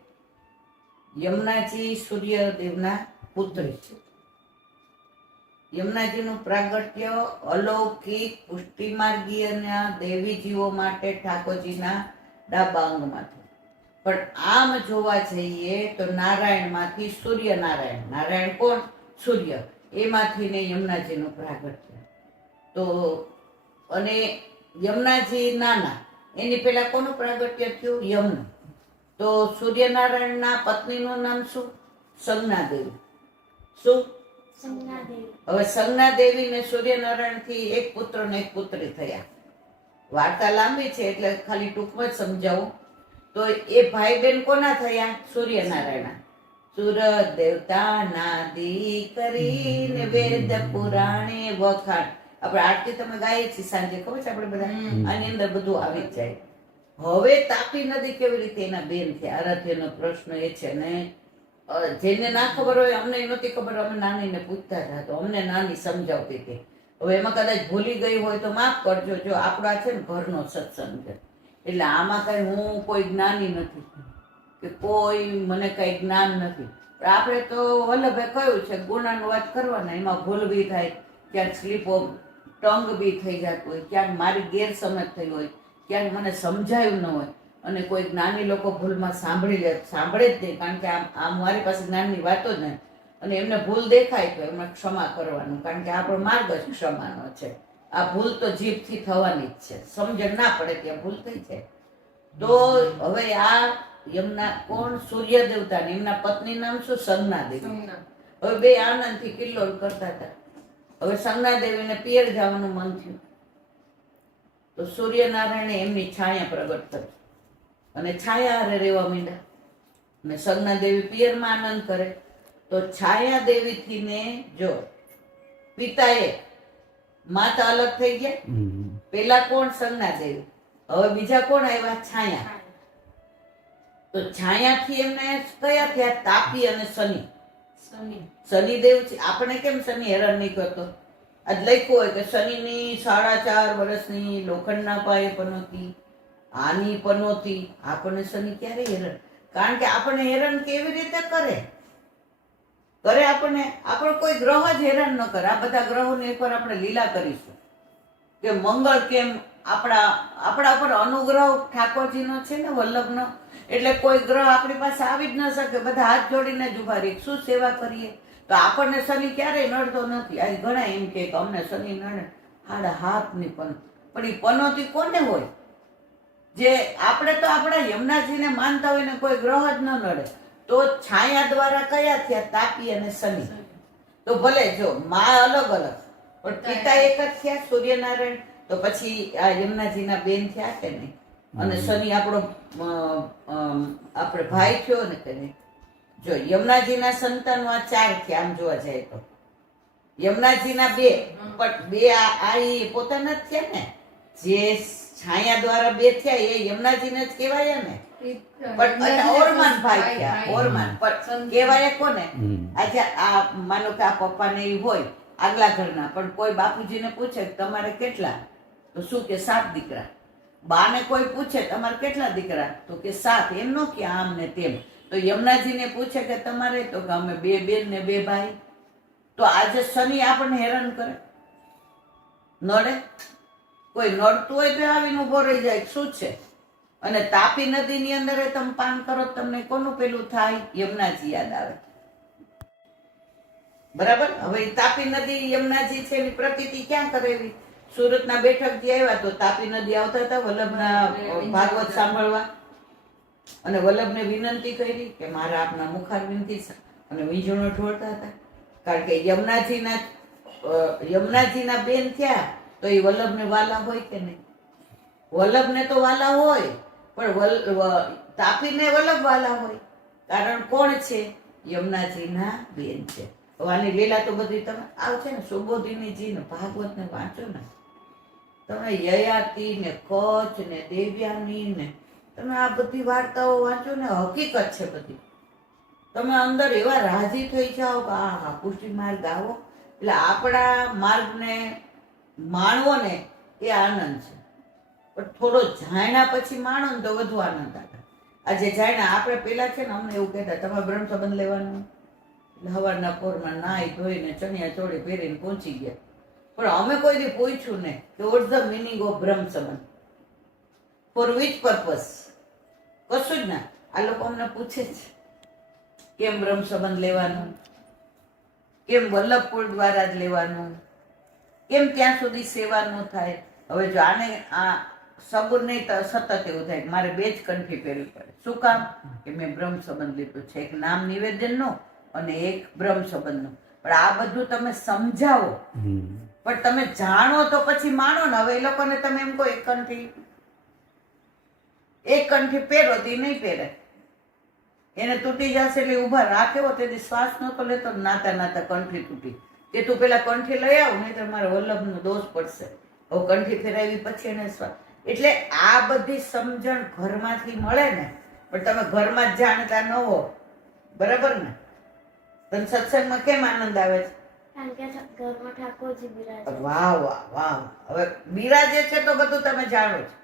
યમુનાજી સૂર્યદેવના પુત્રી છે. યમુનાજીનું પ્રાગટ્ય અલૌકિક પુષ્ટિમાર્ગીય દેવી જીવો માટે ઠાકોરજીના ડાબા અંગમાંથી, પણ આમ જોવા જઈએ તો નારાયણમાંથી સૂર્યનારાયણ, નારાયણ કોણ? સૂર્ય, એમાંથી ને યમુનાજીનું પ્રાગટ્ય. તો અને યમુનાજી નાના, એની પહેલા કોનું પ્રાગટ્ય થયું? યમનું. તો સૂર્યનારાયણના પત્નીનું નામ શું? સંજ્ઞાદેવી. શું? સંજ્ઞાદેવી. હવે સંજ્ઞાદેવી ને સૂર્યનારાયણ થી એક પુત્ર ને એક પુત્રી થયા. વાર્તા લાંબી છે એટલે ખાલી ટૂંકમાં જ સમજાવું. તો એ ભાઈ બેન કોના થયા? સૂર્યનારાયણ. સૂરજ દેવતાના દીકરીને વેદ પુરાણે વખાણ. આપણે આરતી તમે ગાઈએ છીએ સાંજે, ખબર છે આપણે બધા? આની અંદર બધું આવી જ જાય. હવે તાપી નદી કેવી રીતે એના બેન થયા? આરાધ્યનો પ્રશ્ન એ છે ને જેને ના ખબર હોય, અમને નહોતી ખબર, અમે નાનીને પૂછતા હતા તો અમને નાની સમજાવતી હતી. હવે એમાં કદાચ ભૂલી ગઈ હોય તો માફ કરજો. જો આપણા છે ને ઘરનો સત્સંગ છે એટલે આમાં કઈ હું કોઈ જ્ઞાની નથી કે કોઈ મને કઈ જ્ઞાન નથી. પણ આપણે તો વલ્લભે કહ્યું છે ગુણાનુવાદ કરવાના, એમાં ભૂલ બી થાય, ક્યાંક સ્લીપ ઓફ ટંગ બી થઈ જતું હોય, ક્યાંક મારી ગેરસમજ થઈ હોય, ક્યાંક મને સમજાયું ન હોય, અને કોઈ જ્ઞાની લોકો ભૂલમાં સાંભળે જ નહીં, કારણ કે આ મારી પાસે જ્ઞાનની વાતો જ નહીં, અને એમને ભૂલ દેખાય તો એમને ક્ષમા કરવાનું, કારણ કે આપણો માર્ગ જ ક્ષમાનો છે. આ ભૂલ તો જીભથી થવાની જ છે, સમજણ ના પડે ત્યાં ભૂલ થઈ જાય. તો હવે આ યમુના કોણ? સૂર્ય દેવતા ને એમના પત્ની નામ શું? સંજ્ઞાદેવી. હવે બે આનંદથી કિલ્લોલ કરતા હતા. હવે સંજ્ઞાદેવીને પિયર જવાનું મન થયું તો સૂર્યનારાયણે એમની છાયા પ્રગટ કરી અને છાયા હારે રહેવા માંડ્યા. અને સંજ્ઞાદેવી પિયરમાં આનંદ કરે તો છાયા દેવીથી ને જો પિતાએ માતા અલગ થઈ ગયા. પેલા કોણ? સંજ્ઞાદેવી. હવે બીજા કોણ આવ્યા? છાયા. તો છાયાથી એમને કયા થયા? તાપી અને શનિ. શનિદેવ છે. આપણે કેમ શનિ હેરાન નહીં કરતો? આજ લખ્યું હોય કે શનિની 4.5 વર્ષની લોખંડના પાયે પનોતી, આની પનોતી. આપણને શનિ ક્યારે હેરાન? કારણ કે આપણને હેરાન કેવી રીતે કરે? આપણને આપણો કોઈ ગ્રહ જ હેરાન ન કરે. આ બધા ગ્રહોની એકવાર આપણે લીલા કરીશું કે મંગળ કેમ આપણા ઉપર અનુગ્રહ ઠાકોરજીનો છે ને, વલ્લભનો, એટલે કોઈ ગ્રહ આપણી પાસે આવી જ ન શકે. બધા હાથ જોડીને જ ઉભા રહીએ, શું સેવા કરીએ? તો આપણને શનિ ક્યારેય નડતો નથી. આ ઘણા એમ કે અમને શનિ નડે, હાથની પણ એ પનોતી કોને હોય? જે આપણે તો આપણા યમુનાજીને માનતા હોય ને કોઈ ગ્રહ જ ન નડે. તો છાયા દ્વારા કયા થયા? તાપી અને શનિ. તો ભલે જો માં અલગ અલગ પણ પિતા એક જ થયા, સૂર્યનારાયણ. તો પછી આ યમુનાજીના બેન થયા કે નહીં? અને શનિ આપણો આપણે ભાઈ થયો ને કે નહીં? જો યમુનાજીના સંતાનો આ 4 થયા આમ જોવા જાય તો. યમુનાજીના 2, પણ 2 આ પોતાના જ થયા ને. જે છાયા દ્વારા 2 થયા એ યમુનાજીને જ કહેવાય ને. પણ ઓરમાન ભાઈ થયા, ઓરમાન. પણ કહેવાય કોને? આજે આ માનો કે આ પપ્પાને એ હોય આગલા ઘરના, પણ કોઈ બાપુજીને પૂછે તમારે કેટલા? તો શું કે 7 દીકરા. બાને કોઈ પૂછે તમારે કેટલા દીકરા? તો કે 7. એમ નો કે આમ ને તેમ. તો યમુનાજીને પૂછે કે તમારે? તો કે અમે 2 બેન ને 2 ભાઈ. તો આજે શનિ આપણને હેરાન કરે? નડે? કોઈ નડતું હોય તો આવીને ઉભો રહી જાય, શું છે? અને તાપી નદીની અંદર તમે પાન કરો તમને કોનું પેલું થાય? યમુનાજી યાદ આવે. બરાબર. હવે તાપી નદી યમુનાજી છે એની પ્રતીતિ ક્યાં કરેલી? સુરતના બેઠકથી આવ્યા તો તાપી નદી આવતા હતા વલ્લભના ભાગવત સાંભળવા, અને વલ્લભને વિનંતી કરી કે મારા આપના મુખાર વિનંતી છે, અને વીંઝણો ઢોળતા હતા. કારણ કે યમુનાજીના બેન થયા તો એ વલ્લભને વાલા હોય કે નહીં? વલ્લભને તો વાલા હોય, પણ તાપીને વલ્લભ વાલા હોય. કારણ કોણ છે? યમુનાજીના બેન છે. આની લીલા તો બધી તમે આવશે ને, સુબોધિનીજી ને ભાગવત ને વાંચો ને તમે, યયાતિ ને કચ્છ ને દેવ્યાની ને તમે આ બધી વાર્તાઓ વાંચો ને, હકીકત છે બધી. તમે અંદર એવા રાજી થઈ જાઓ કે આ પુષ્ટિ માર્ગ આવો. એટલે આપણા માર્ગને માણવો ને એ આનંદ છે. પણ થોડો જાણ્યા પછી માણો ને તો વધુ આનંદ આવે. આજે જાણ્યા આપણે પેલા છે ને અમને એવું કહેતા તમે બ્રહ્મ સંબંધ લેવાનું, એટલે સવારના પોરમાં નાઈ ધોઈને ચણિયા ચોળી પહેરીને પહોંચી ગયા. પણ અમે કોઈ દી પૂછ્યું ને કે વોટ ધ મિનિંગ ઓફ બ્રહ્મ સંબંધ, ફોર વિચ પર્પઝ? કશું જ ના. આ લોકો અમને પૂછે છે કેમ બ્રહ્મ સંબંધ લેવાનું, કેમ વલ્લભકુળ દ્વારા જ લેવાનું, કેમ ત્યાં સુધી સેવા ન થાય? હવે જો આને આ સગુન નહીં તો સતત એવું થાય કે મારે 2 જ કંઠી પહેરવી પડે. શું કામ? કે મેં બ્રહ્મ સંબંધ લીધું છે, એક નામ નિવેદનનો અને એક બ્રહ્મ સંબંધનો. પણ આ બધું તમે સમજાવો, પણ તમે જાણો તો પછી માનો ને. હવે એ લોકોને તમે એમ કહો એક કંઠી પહેરો તો એ નહીં પહેરે, એને તૂટી જશે એટલે ઊભા રાખેવો તેથી શ્વાસ નતો લેતો, નાતા નાતા કંઠી તૂટી. તે તું પેલા કંઠી લઈ આવ, નહીં તો મારા વલ્લભનો દોષ પડશે. હવે કંઠી ફેરાવી પછી એને શ્વાસ. એટલે આ બધી સમજણ ઘરમાંથી મળે ને, પણ તમે ઘરમાં જ જાણતા ન હો, બરાબર ને? તને સત્સંગમાં કેમ આનંદ આવે છે? કારણ કે ઘરમાં ઠાકોરજી બિરાજે. વાહ વાહ વાહ. હવે બિરાજે છે તો બધું તમે જાણો છો.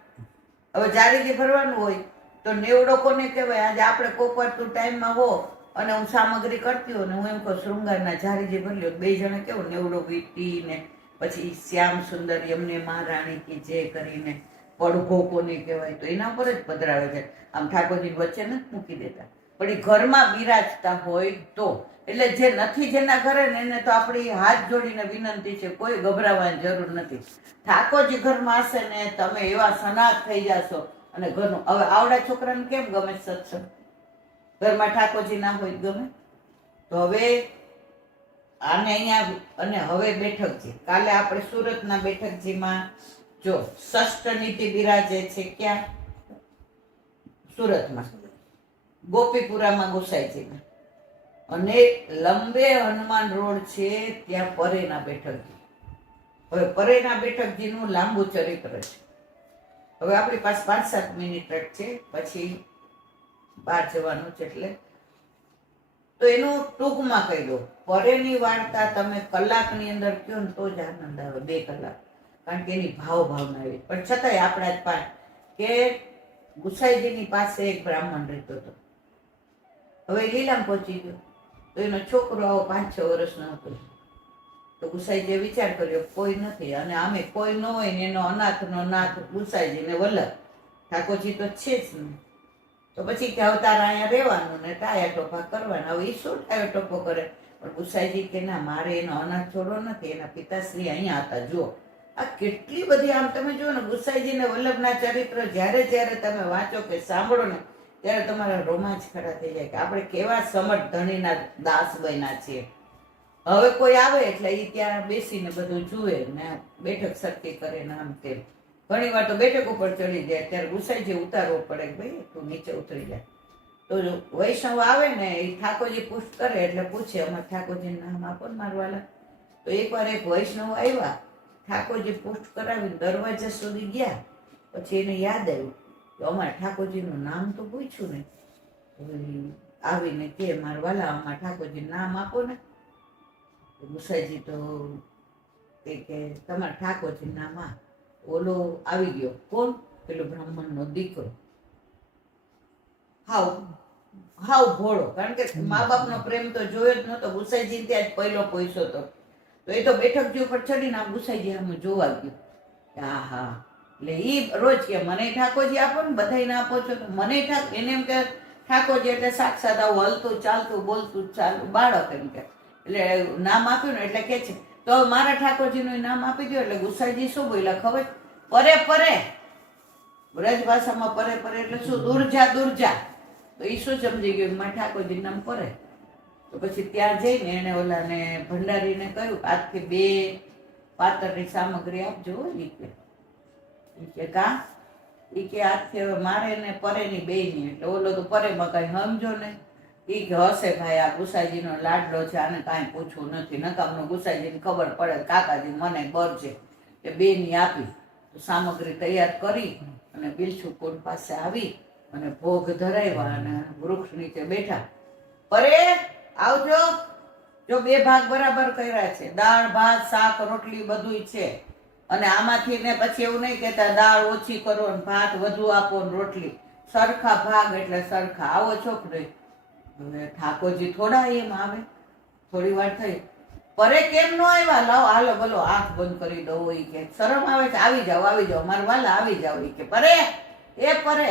હવે જારીજી ભરવાનું હોય તો નેવડો કોને કહેવાય? આજે આપણે કોક વાર તું ટાઈમમાં હો અને હું સામગ્રી કરતી હોઉં ને હું એમ કહું શૃંગારના જારીજી ભરી લ્યો, 2 જણા કેવું નેવડો વીટી ને પછી શ્યામ સુંદર એમને મહારાણી કી જે કરીને પડઘો કોને કહેવાય તો એના ઉપર જ પધરાવે છે. આમ ઠાકોરજી વચ્ચે નથી મૂકી દેતા, પણ એ ઘરમાં બિરાજતા હોય તો. એટલે જે નથી જેના ઘરે ને એને તો આપણી હાથ જોડીને વિનંતી છે, કોઈ ગભરાવાની જરૂર નથી. ઠાકોરજી ઘરમાં હશે ને તમે એવા સનાત થઈ જશો. અને ઘરનું હવે આવડા છોકરાને કેમ ગમે સત્સંગ? ઘરમાં ઠાકોરજી ના હોય ગમે? તો હવે આને અહીંયા અને હવે બેઠકજી, કાલે આપણે સુરતના બેઠકજીમાં જો ષષ્ઠ નીતિ બિરાજે છે. ક્યાં? સુરતમાં ગોપીપુરામાં ગોસાઈજીમાં. અને લંબે હનુમાન રોડ છે ત્યાં પરેના બેઠકજી. હવે પરેના બેઠકજીનું લાંબુ ચરિત્ર છે. હવે આપણી પાસે 5-7 મિનિટ જ છે, પછી બહાર જવાનું છે. એટલે તો એનું ટૂંકમાં કહી દો. પરેની વાર્તા તમે કલાકની અંદર કહો ને તો જ આનંદ આવે, 2 કલાક. કારણ કે એની ભાવના એવી. પણ છતાંય આપણા જ પાંચ કે ગુસાઈજીની પાસે એક બ્રાહ્મણ રહેતો હતો. હવે લીલામ પહોંચી ગયો તો એનો છોકરો આવો 5-6 વર્ષનો હતો. તો ગુસાઈજીએ વિચાર કર્યો કોઈ નથી, અને આમે કોઈ ન હોય ને એનો અનાથનો નાથ ગુસાઈજીને વલ્લભ. ઠાકોરજી તો છે જ ને. તો પછી કે અવતાર અહીંયા રહેવાનું ને ટાયા ટોપા કરવાના. હવે એ શું ટાયો ટોપો કરે? પણ ગુસાઈજી કે ના, મારે એનો અનાથ છોડો નથી, એના પિતાશ્રી અહીંયા હતા. જો આ કેટલી બધી આમ તમે જુઓ ને ગુસાઈજી ને વલ્લભના ચરિત્ર જ્યારે જ્યારે તમે વાંચો કે સાંભળો ને ત્યારે તમારા રોમાંચ ખડા થઈ જાય કે આપણે કેવા સમર્થ ધણીના દાસ બન્યા છીએ. હવે કોઈ આવે એટલે એ ત્યાં બેસીને બધું જુએ ને બેઠક સરખી કરે ને આમ તેમ. ઘણી વાર તો બેઠક ઉપર ચડી જાય ત્યારે ગુસાઈજી ઉતારવો પડે કે ભાઈ તું નીચે ઉતરી જાય. તો વૈષ્ણવ આવે ને એ ઠાકોરજી પુષ્ટ કરે એટલે પૂછે અમારે ઠાકોરજીનું નામ આપો ને મારવાલા. તો એકવાર એક વૈષ્ણવ આવ્યા, ઠાકોરજી પુષ્ટ કરાવીને દરવાજા સુધી ગયા. પછી એને યાદ આવ્યું કે અમારે ઠાકોરજીનું નામ તો પૂછ્યું ને. આવીને કે મારવાલા અમારે ઠાકોરજીનું નામ આપો ને. ગુસાઈજી તો કે તમારા ઠાકોરજીનું નામ આ. ઓલો આવી ગયો. કોણ? પેલો બ્રાહ્મણનો દીકરો. હાવ ભોળો. કારણ કે મા બાપનો પ્રેમ તો જોયો જ નતો. ગુસાઈજી ત્યાં જ પહેલો પૈસો તો એ તો બેઠકજી ઉપર ચડીને આમ ગુસાઈજી આમ જોવા ગયો. હા હા. એટલે ઈ રોજ કે મને ઠાકોરજી આપો ને, બધાને આપો છો તો મને એને એમ કે ઠાકોરજી એટલે સાક્ષાત આવું હલતું ચાલતું બોલતું ચાલતું બાળક એમ કે. એટલે નામ આપ્યું ને એટલે કે છે તો મારા ઠાકોરજીનું નામ આપી દો. એટલે ગુસાઈજી શું બોલ્યા ખબર? પરે પરે. બ્રજ ભાષામાં પરે પરે એટલે શું? દૂર જા દૂર જા. તો એ શું સમજી ગયું? મારા ઠાકોરજી નામ પરે. તો પછી ત્યાં જઈને એને ઓલાને ભંડારીને કહ્યું આજથી 2 પાતળની સામગ્રી આપજો. ઈ કે કા? ઈ કે આજથી હવે મારે ને પરેની બેયની. એટલે ઓલો તો પરેમાં કઈ સમજો ને. ઈ કે હશે ભાઈ, આ ગુસાઈજીનો લાડલો છે, આને કાંઈ પૂછવું નથી. નકામનું ગુસાઈજીને ખબર પડે કાકાજી મને બર છે કે 2ની આપી. તો સામગ્રી તૈયાર કરી અને બિલછુકુંડ પાસે આવી અને ભોગ ધરાવ્યા અને વૃક્ષ નીચે બેઠા. પરે આવજો. જો 2 ભાગ બરાબર કર્યા છે, દાળ ભાત શાક રોટલી બધું છે. અને આમાંથી ને પછી એવું નહીં કહેતા દાળ ઓછી કરો ને ભાત વધુ આપો ને રોટલી. સરખા ભાગ એટલે સરખા. આવો છોકરો. હવે ઠાકોરજી થોડા એમ આવે. થોડી વાર થઈ, પરે કેમ નો આવ્યા? લાવો હાલો બોલો આંખ બંધ કરી દો. ઈ કે શરમ આવે છે? આવી જાઓ મારા વાલા આવી જાઓ. ઈ કે પરે એ પરે.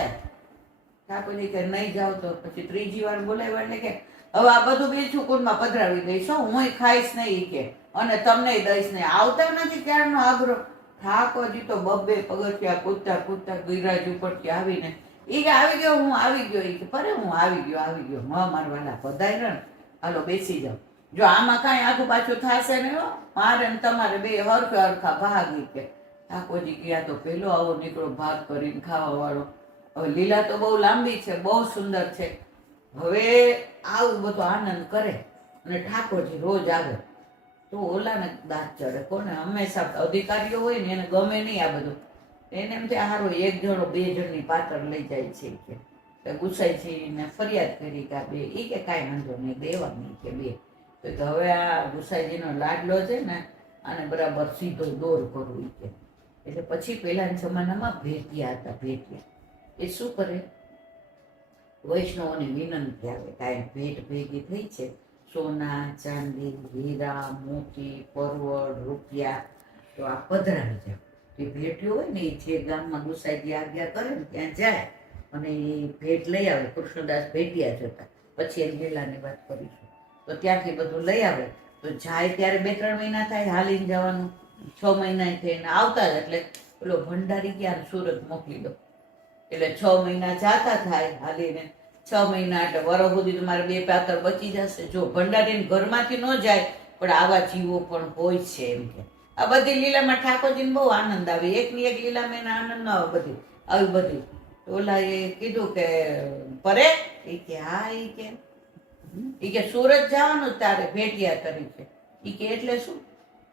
ઠાકોરજી કે નહીં જાવ. તો પછી 3જી વાર બોલાવ્યા એટલે કે હવે આ બધું બિલછુકુંડમાં પધરાવી દઈશ, હું ખાઈશ નહીં. કે અને તમને દઈશ ને. આવતા નથી ક્યારનો આગ્રહ. ઠાકોરજી તો બબ્બે પગથિયા કૂદતા કૂદતા ગિરાજ ઉપરથી આવીને ઈ કે આવી ગયો, હું આવી ગયો. ઈ કે પરે હું આવી ગયો. મારા વાલા પધાર્યા ને, હાલો બેસી જાઓ. જો આમાં કાંઈ આગુ પાછું થશે ને, મારે ને તમારે બે હરખા ભાગી કે ઠાકોરજી ગયા તો પેલો આવો નીકળો ભાગ કરીને ખાવા વાળો. હવે લીલા તો બહુ લાંબી છે, બહુ સુંદર છે. હવે આવું બધો આનંદ કરે અને ઠાકોરજી રોજ આવે તો ઓલાને દાંત ચડે. કોને? હંમેશા અધિકારીઓ હોય ને એને ગમે નહીં આ બધું. એને એમ થાય હારો એક જણો બે જણની પાત્ર લઈ જાય છે કે ગુસાઈજીને ફરિયાદ કરી કે આ બે. ઈ કે કાંઈ વાંધો નહીં, દેવાની કે બે. તો કે હવે આ ગુસાઈજીનો લાડલો છે ને આને બરાબર સીધો દોર કરવો ઈ કે. એટલે પછી પહેલાના જમાનામાં ભેટિયા હતા. ભેટિયા એ શું કરે? વૈષ્ણવોની વિનંતી આવે કાંઈ ભેટ ભેગી થઈ છે, સોના ચાંદી હીરા મોતી પરવળ રૂપિયા, તો આ પધરાવી જાય. એ ભેટ્યો હોય ને એ જે ગામમાં ગુસાઈજી આજ્ઞા કરે ને ત્યાં જાય અને એ ભેટ લઈ આવે. કૃષ્ણદાસ ભેટિયા જતા, પછી એની લીલાની વાત કરીશું. તો ત્યાંથી બધું લઈ આવે. તો જાય ત્યારે 2-3 મહિના થાય, હાલીને જવાનું 6 મહિના થઈને આવતા જ એટલે પેલો ભંડારી ક્યાં સુરત મોકલી દો. એટલે 6 મહિના જાતા થાય હાલીને. 6 મહિના એટલે વરસ સુધી તમારે 2 પાત્ર બચી જશે. જો ભંડારીને ઘરમાંથી ન જાય પણ આવા જીવો પણ હોય છે એમ કે. આ બધી લીલામાં ઠાકોરજીને બહુ આનંદ આવે. એકની એક લીલામાં એને આનંદ ન આવે બધી આવી બધી. તો ઓલા એ કીધું કે પરે? એ કે હા. એ કે સુરત જવાનું તારે ભેટિયા તરીકે. એ કે એટલે શું?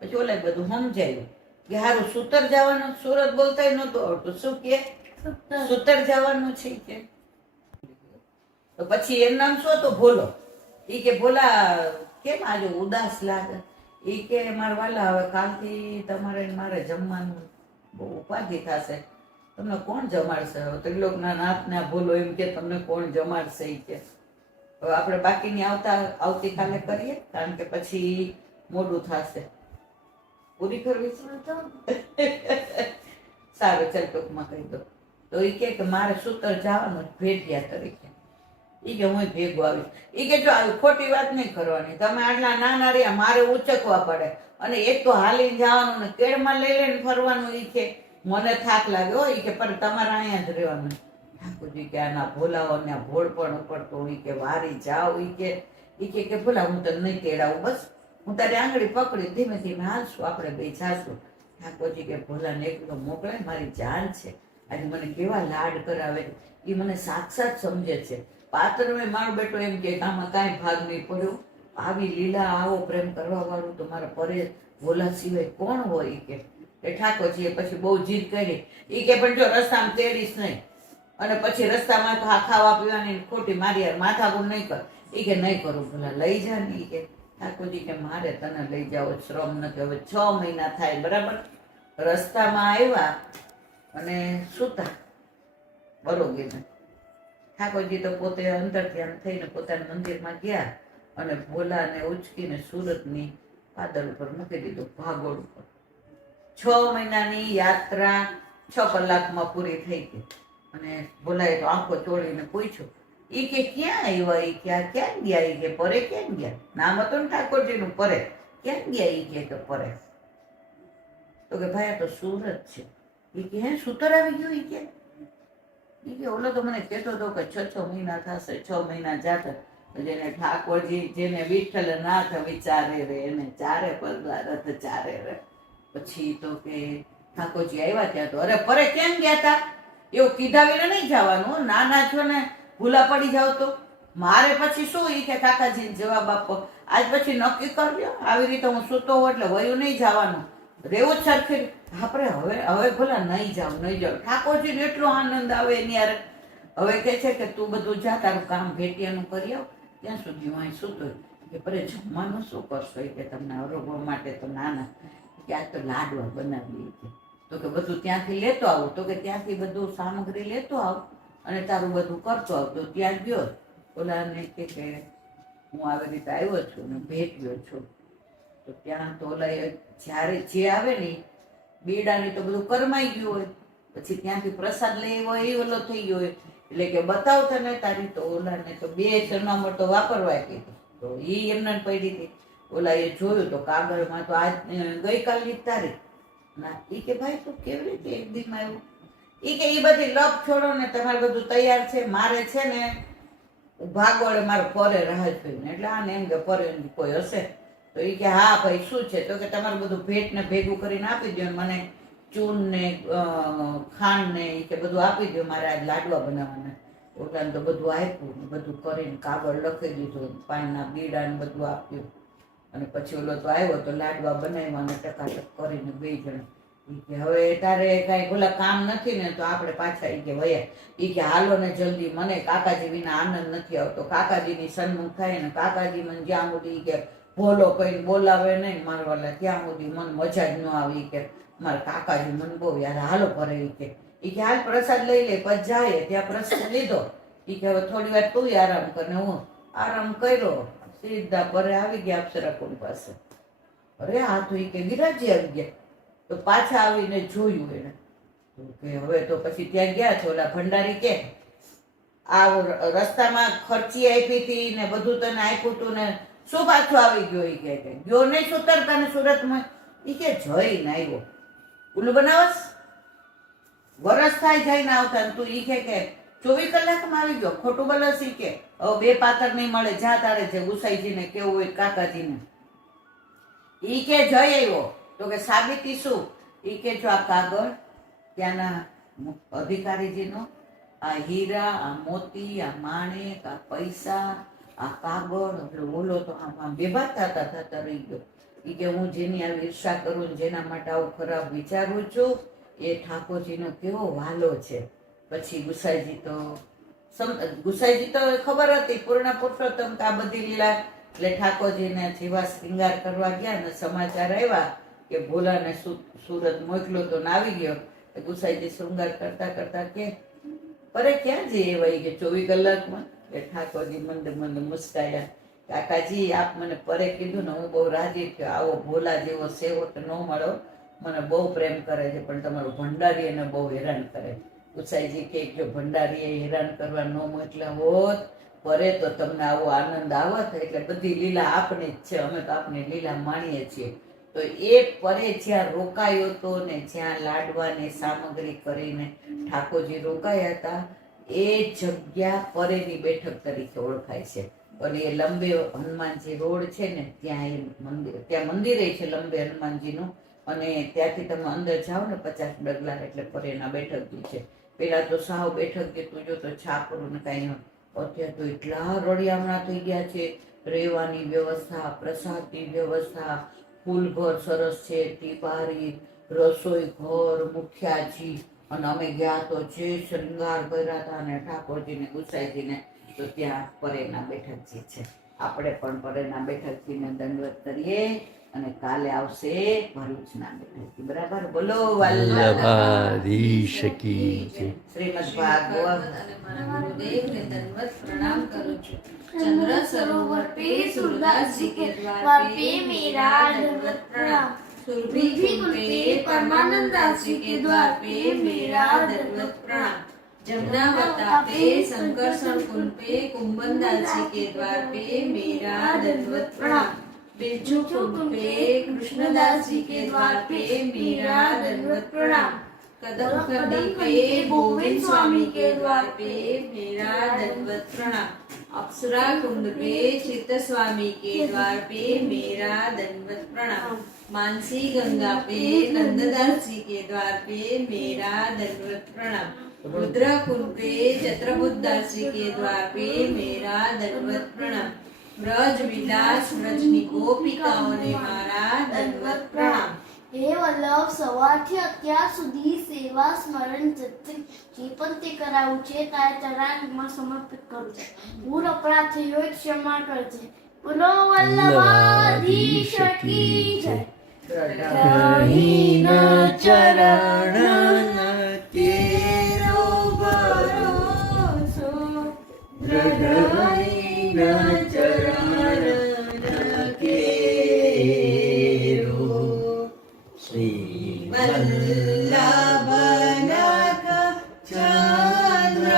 પછી ઓલા બધું સમજાયું કે હારું સુતર જવાનું. સુરત બોલતા નહોતું આવડતું. શું કે સુતર જવાનું છે કે. તો પછી એમ નામ શું? તો ભોલો. એ કે ભોલા કેમ આજે ઉદાસ લાગે? એ કે મારા વાલા હવે કાલથી તમારે મારે જમવાનું બહુ ઉપાધિ થશે. તમને કોણ જમાડશે? હવે ત્રિલોકના નાથના ભોલો એમ કે તમને કોણ જમાડશે? એ કે હવે આપણે બાકીની આવતીકાલે કરીએ, કારણ કે પછી મોડું થશે. પૂરી કરવી છે? સારું, ચાલ ટૂંકમાં કહી દો. તો એ કે મારે સુતર જવાનું ભેટિયા તરીકે. એ કે હું ભેગો આવીશ. એ કે જો આવી ખોટી વાત નહીં કરવાની. તમે આટલા નાના રહ્યા, મારે ઉચકવા પડે. અને એક તો હાલીને જવાનું ને કેળમાં લઈ લઈને ફરવાનું. એ કે મને થાક લાગ્યો. એ કે પણ તમારે અહીંયા જ રહેવાનું. ઠાકોરજી કે આના ભોલાઓને ભોળ પણ ઉપડતો. એ કે વારી જાઓ. એ કે ભોલા હું તને નહીં તેડાવું, બસ હું તારી આંગળી પકડી ધીમે ધીમે હાલશું, આપણે બે જાશું. ઠાકોરજી કે ભોલાને એકલો મોકલે, મારી જાન છે. આજે મને કેવા લાડ કરાવે. એ મને સાક્ષાત સમજે છે. પાત્ર મેં મારો બેટો એમ કે આમાં કાંઈ ભાગ નહીં પડ્યો. આવી લીલા આવો પ્રેમ કરવા વાળું તો મારા પરે ભોલા સિવાય કોણ હોય? કે ઠાકોરજીએ પછી બહુ જીદ કરી. એ કે પણ જો રસ્તામાં તેડીશ નહીં, અને પછી રસ્તામાં ખાવા પીવાની ખોટી મારી યાર માથાકૂટ નહીં કર. એ કે નહીં કરું ભલા, લઈ જા ને. કે ઠાકોરજી કે મારે તને લઈ જાઓ, શ્રમ નથી. હવે 6 મહિના થાય બરાબર. રસ્તામાં આવ્યા અને સૂતા બરોગીને. ઠાકોરજી તો પોતે અંદર ધ્યાન થઈને પોતાના મંદિરમાં ગયા અને ભોલાને ઉચકીને સુરતની પાદર ઉપર મૂકી દીધો, ભાગોળ ઉપર. 6 મહિનાની યાત્રા 6 કલાકમાં પૂરી થઈ ગઈ. અને ભોલાએ તો આંખો ચોળીને પૂછ્યું. એ કે ક્યાં આવ્યા? એ કે ક્યાં ગયા? એ કે પરે ક્યાં ગયા? નામ હતું ને ઠાકોરજીનું પરે. ક્યાં ગયા? એ કે પરે. તો કે ભાઈ આ તો સુરત છે. એ કે હે સુતર આવી ગયું? એ કે ઓલો તો મને કહેતો હતો કે 6 મહિના થશે, 6 મહિના જાતા. જેને ઠાકોરજી, જેને વિઠ્ઠલ નાથ વિચારે રે, એને ચારે પગલા રથ ચારે રે. પછી તો કે ઠાકોરજી આવ્યા ત્યાં તો અરે પરે ક્યાં ગયા તા? એવું કીધા વિના નહીં જવાનું. નાના છો ને ભૂલા પડી જાવ તો મારે પછી શું? એ કે કાકાજીને જવાબ આપો. આજ પછી નક્કી કરજો, આવી રીતે હું સૂતો હોઉં એટલે વયું નહીં જવાનું, રેવું જ સરખી. આપણે હવે ભલા નહીં જાવ. ઠાકોરજીને એટલો આનંદ આવે એની યાર. હવે કહે છે કે તું બધું જા, તારું કામ ભેટિયાનું કરી આવ, ત્યાં સુધી હું અહીં સૂતો. કે પરે જમવાનું શું કરશો? કે તમને અરોગવા માટે તો નાના કે આજ તો લાડવા બનાવીએ. તો કે બધું ત્યાંથી લેતો આવું. તો કે ત્યાંથી બધું સામગ્રી લેતો આવ અને તારું બધું કરતો આવ. તો ત્યાં ગયો. ઓલાને કે હું આવી રીતે આવ્યો છું ને ભેટ્યો છું. તો ત્યાં તો ઓલા જ્યારે જે આવે ને બીડાની તો બધું કરમાઈ ગયું હોય. પછી ત્યાંથી પ્રસાદ લઈ આવ્યો એ ઓલો થઈ ગયો હોય. એટલે કે બતાવ તને તારી. તો ઓલાને તો 2 સરનામું તો વાપરવા કીધું. તો એ એમને પડી હતી. ઓલા એ જોયું તો કાગળમાં તો આજ ગઈકાલની જ તારીખ ના. ઈ કે ભાઈ તું કેવી રીતે એક દીમાં આવ્યું? ઈ કે ઈ બધી લપ છોડો ને, તમારે બધું તૈયાર છે, મારે છે ને ભાગોળે મારો પરે રાહ જોઈને. એટલે આને એમ કે પરે કોઈ હશે તો ઈ કે હા ભાઈ શું છે? તો કે તમારું બધું ભેટ ને ભેગું કરીને આપી દો, મને ચૂન ને ખાંડ ને ઈ કે બધું આપી દો, મારે આજ લાડવા બનાવવાના. ઓલાને તો બધું આપ્યું ને બધું કરીને કાગળ લખી દીધું, પાનના બીડા ને બધું આપ્યું. અને પછી ઓલો તો આવ્યો તો લાડવા બનાવ્યા અને ટકાટક કરીને બે જણ. ઈ કે હવે તારે કાંઈ ઓલા કામ નથી ને તો આપણે પાછા ઈ કે વયા. ઈ કે હાલો ને જલ્દી, મને કાકાજી વિના આનંદ નથી આવતો. કાકાજીની સન્મુખ થાય ને કાકાજી મને જ્યાં સુધી ઈ કે ભોલો કઈ બોલાવે નહીં મારવાલા ત્યાં સુધી મને મજા જ ન આવી. કે મારા કાકાજી મને બહુ યાર, હાલો ભરે. ઈ કે હાલ પ્રસાદ લઈ લે. પછી જાય ત્યાં પ્રસાદ લીધો. ઈ કે હવે થોડી વાર તું આરામ કર. ને હું આરામ કર્યો, સીધા પરે આવી ગયા અપ્સરાકુંડ પાસે. અરે આ તો ઈ કે વિરાજી આવી ગયા. તો પાછા આવીને જોયું એને તો કે હવે તો પછી ત્યાં ગયા છે. ઓલા ભંડારી કે આ રસ્તામાં ખર્ચી આપી હતી ને બધું તને આપ્યું હતું ને શું પાછો આવી ગયો? ઈ કે ગયો નહીં સુતરતા ને સુરતમાં? ઈ કે જઈને આવ્યો. ઉલ્લુ બનાવસ વરસ થાય જઈને આવતા ને તું ઈ કે 24 કલાકમાં આવી ગયો? ખોટું બોલસ. ઈ કે હવે બે પાતર નહીં મળે, જા તારે છે ગુસાઈજીને કેવું હોય કાકાજીને. ઈ કે જઈ આવ્યો. તો કે સાબિતી શું? ઈ કે જો આ કાગળ ત્યાંના અધિકારીજીનો, આ હીરા, આ મોતી, આ માણેક, આ પૈસા, આ કાગળ. એટલે ઓલો તો આમ બેભાન થતા રહી ગયો. ઈ કે હું જેની આવી ઈર્ષા કરું, જેના માટે આવું ખરાબ વિચારું છું, એ ઠાકોરજીનો કેવો વાલો છે. પછી ગુસાઈજી તો ખબર હતી પૂર્ણ પુરુષોત્તમ કે આ બધી લીલા. એટલે ઠાકોરજીને જીવા શ્રીંગાર કરવા ગયા ને સમાચાર આવ્યા કે ભોલાને સુરત મોકલો તો ને આવી ગયો. ગુસાઈજી શૃંગાર કરતા કરતા કે પરે ક્યાં જઈએ વહી કે 24 કલાકમાં? એટલે ઠાકોરજી મંદ મંદ મુસ્કાયા. કાકાજી આપ મને પરે કીધું ને હું બહુ રાજી થયો. આવો ભોલા જેવો સેવક ન મળો, મને બહુ પ્રેમ કરે છે, પણ તમારું ભંડારી એને બહુ હેરાન કરે. ગુસાઈજી કે જો ભંડારીએ હેરાન કરવા ન મોકલ્યા હોત પરે તો તમને આવો આનંદ આવત. એટલે બધી લીલા આપની જ છે, અમે તો આપની લીલા માણીએ છીએ. તો એ પરે જ્યાં રોકાયો હતો ને જ્યાં લાડવાની સામગ્રી કરીને ઠાકોરજી રોકાયા હતા એ જગ્યા પરેની બેઠક તરીકે ઓળખાય છે. અને એ લંબે હનુમાનજી રોડ છે ને ત્યાં ત્યાં મંદિરે છે લંબે હનુમાનજીનું. અને ત્યાંથી તમે અંદર જાઓ ને 50 ડગલા એટલે પરેના બેઠકજી છે. પેલા તો સાવ બેઠક જે તું જો તો છાપરું ને કાંઈ. અત્યારે તો એટલા રળિયામણા થઈ ગયા છે. રહેવાની વ્યવસ્થા, પ્રસાદની વ્યવસ્થા, ફૂલઘર સરસ છે, ટીપારી, રસોઈ ઘર, મુખ્યાજી. અને અમે ગયા તો જે શૃંગાર કર્યા હતા ને ઠાકોરજીને ગુસાઈજીને, તો ત્યાં પરેના બેઠકજી છે. આપણે પણ પરેના બેઠકજીને દંડવત કરીએ. અને કાલે આવશે ભરૂચના બેઠકજી. બરાબર? બોલો વલ્લભાધીશ કી જય. શ્રીમદ ભાગવત. गुरुदेव ने दंडवत प्रणाम करूं છું. चंद्र सरोवर पे सूरदास जी के द्वार पे मेरा दंडवत प्रणाम. सुरभि कुंड पे परमानंद दास जी के द्वार पे मेरा दंडवत प्रणाम. जमुनावता पे संकर्षण कुंड पे कुंभन दास जी के द्वार पे मेरा दंडवत प्रणाम. बिरजू कुंड पे कृष्णदास जी के द्वार पे मेरा दंडवत प्रणाम. कदम कड़ी पे गोविंद स्वामी के द्वार पे मेरा दंडवत प्रणाम. अप्सरा कुंड पे चित्त स्वामी के द्वार पे मेरा दंडवत प्रणाम. मानसी गंगा पे नंददास जी के द्वार पे मेरा दंडवत प्रणाम. रुद्र कुंड पे छत्रबुद्धास जी के द्वार पे मेरा दंडवत प्रणाम. ब्रज विलास ब्रजनी गोपिकाओने मारा दंडवत प्रणाम. હે વલ્લભ, સવારથી અત્યાર સુધી સેવા સ્મરણ જતે જે પણ તે કરાવું છે તારે ચરણમાં સમર્પિત કરું છું. ભૂલ અપરાધ થયો હોય ક્ષમા કરજે. બોલો વલ્લભાધીશ કી જય. પ્રહીન ચરણ તેરો ભરોસો, પ્રહીન ચરણ કેરો. શ્રી वल्लभनख चंद्र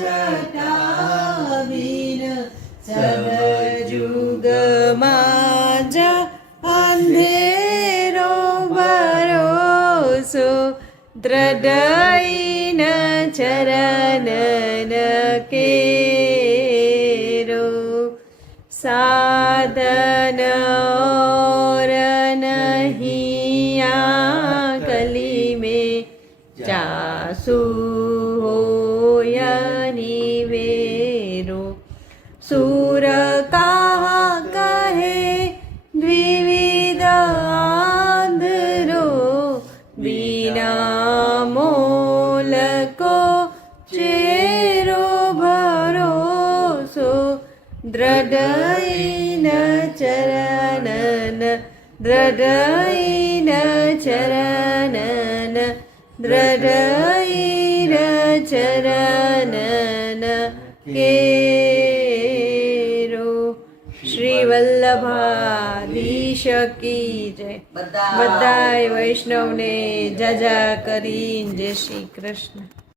जटावीर સબજુગમાં દ્રઢઈન ચરણન કેરો સાધન और नहीं कली में जासु होया निवेरो सूर कहा कहे द्विविध आंधरो बिना मोल को चेरो भरोसो દ્રઢઈન ચરણન દ્રઢઈન ચરણન દ્રઢઈન ચરણન કેરો શ્રી વલ્લભાધીશ કી જય. બધાય વૈષ્ણવને જાજા કરીને જય શ્રી કૃષ્ણ.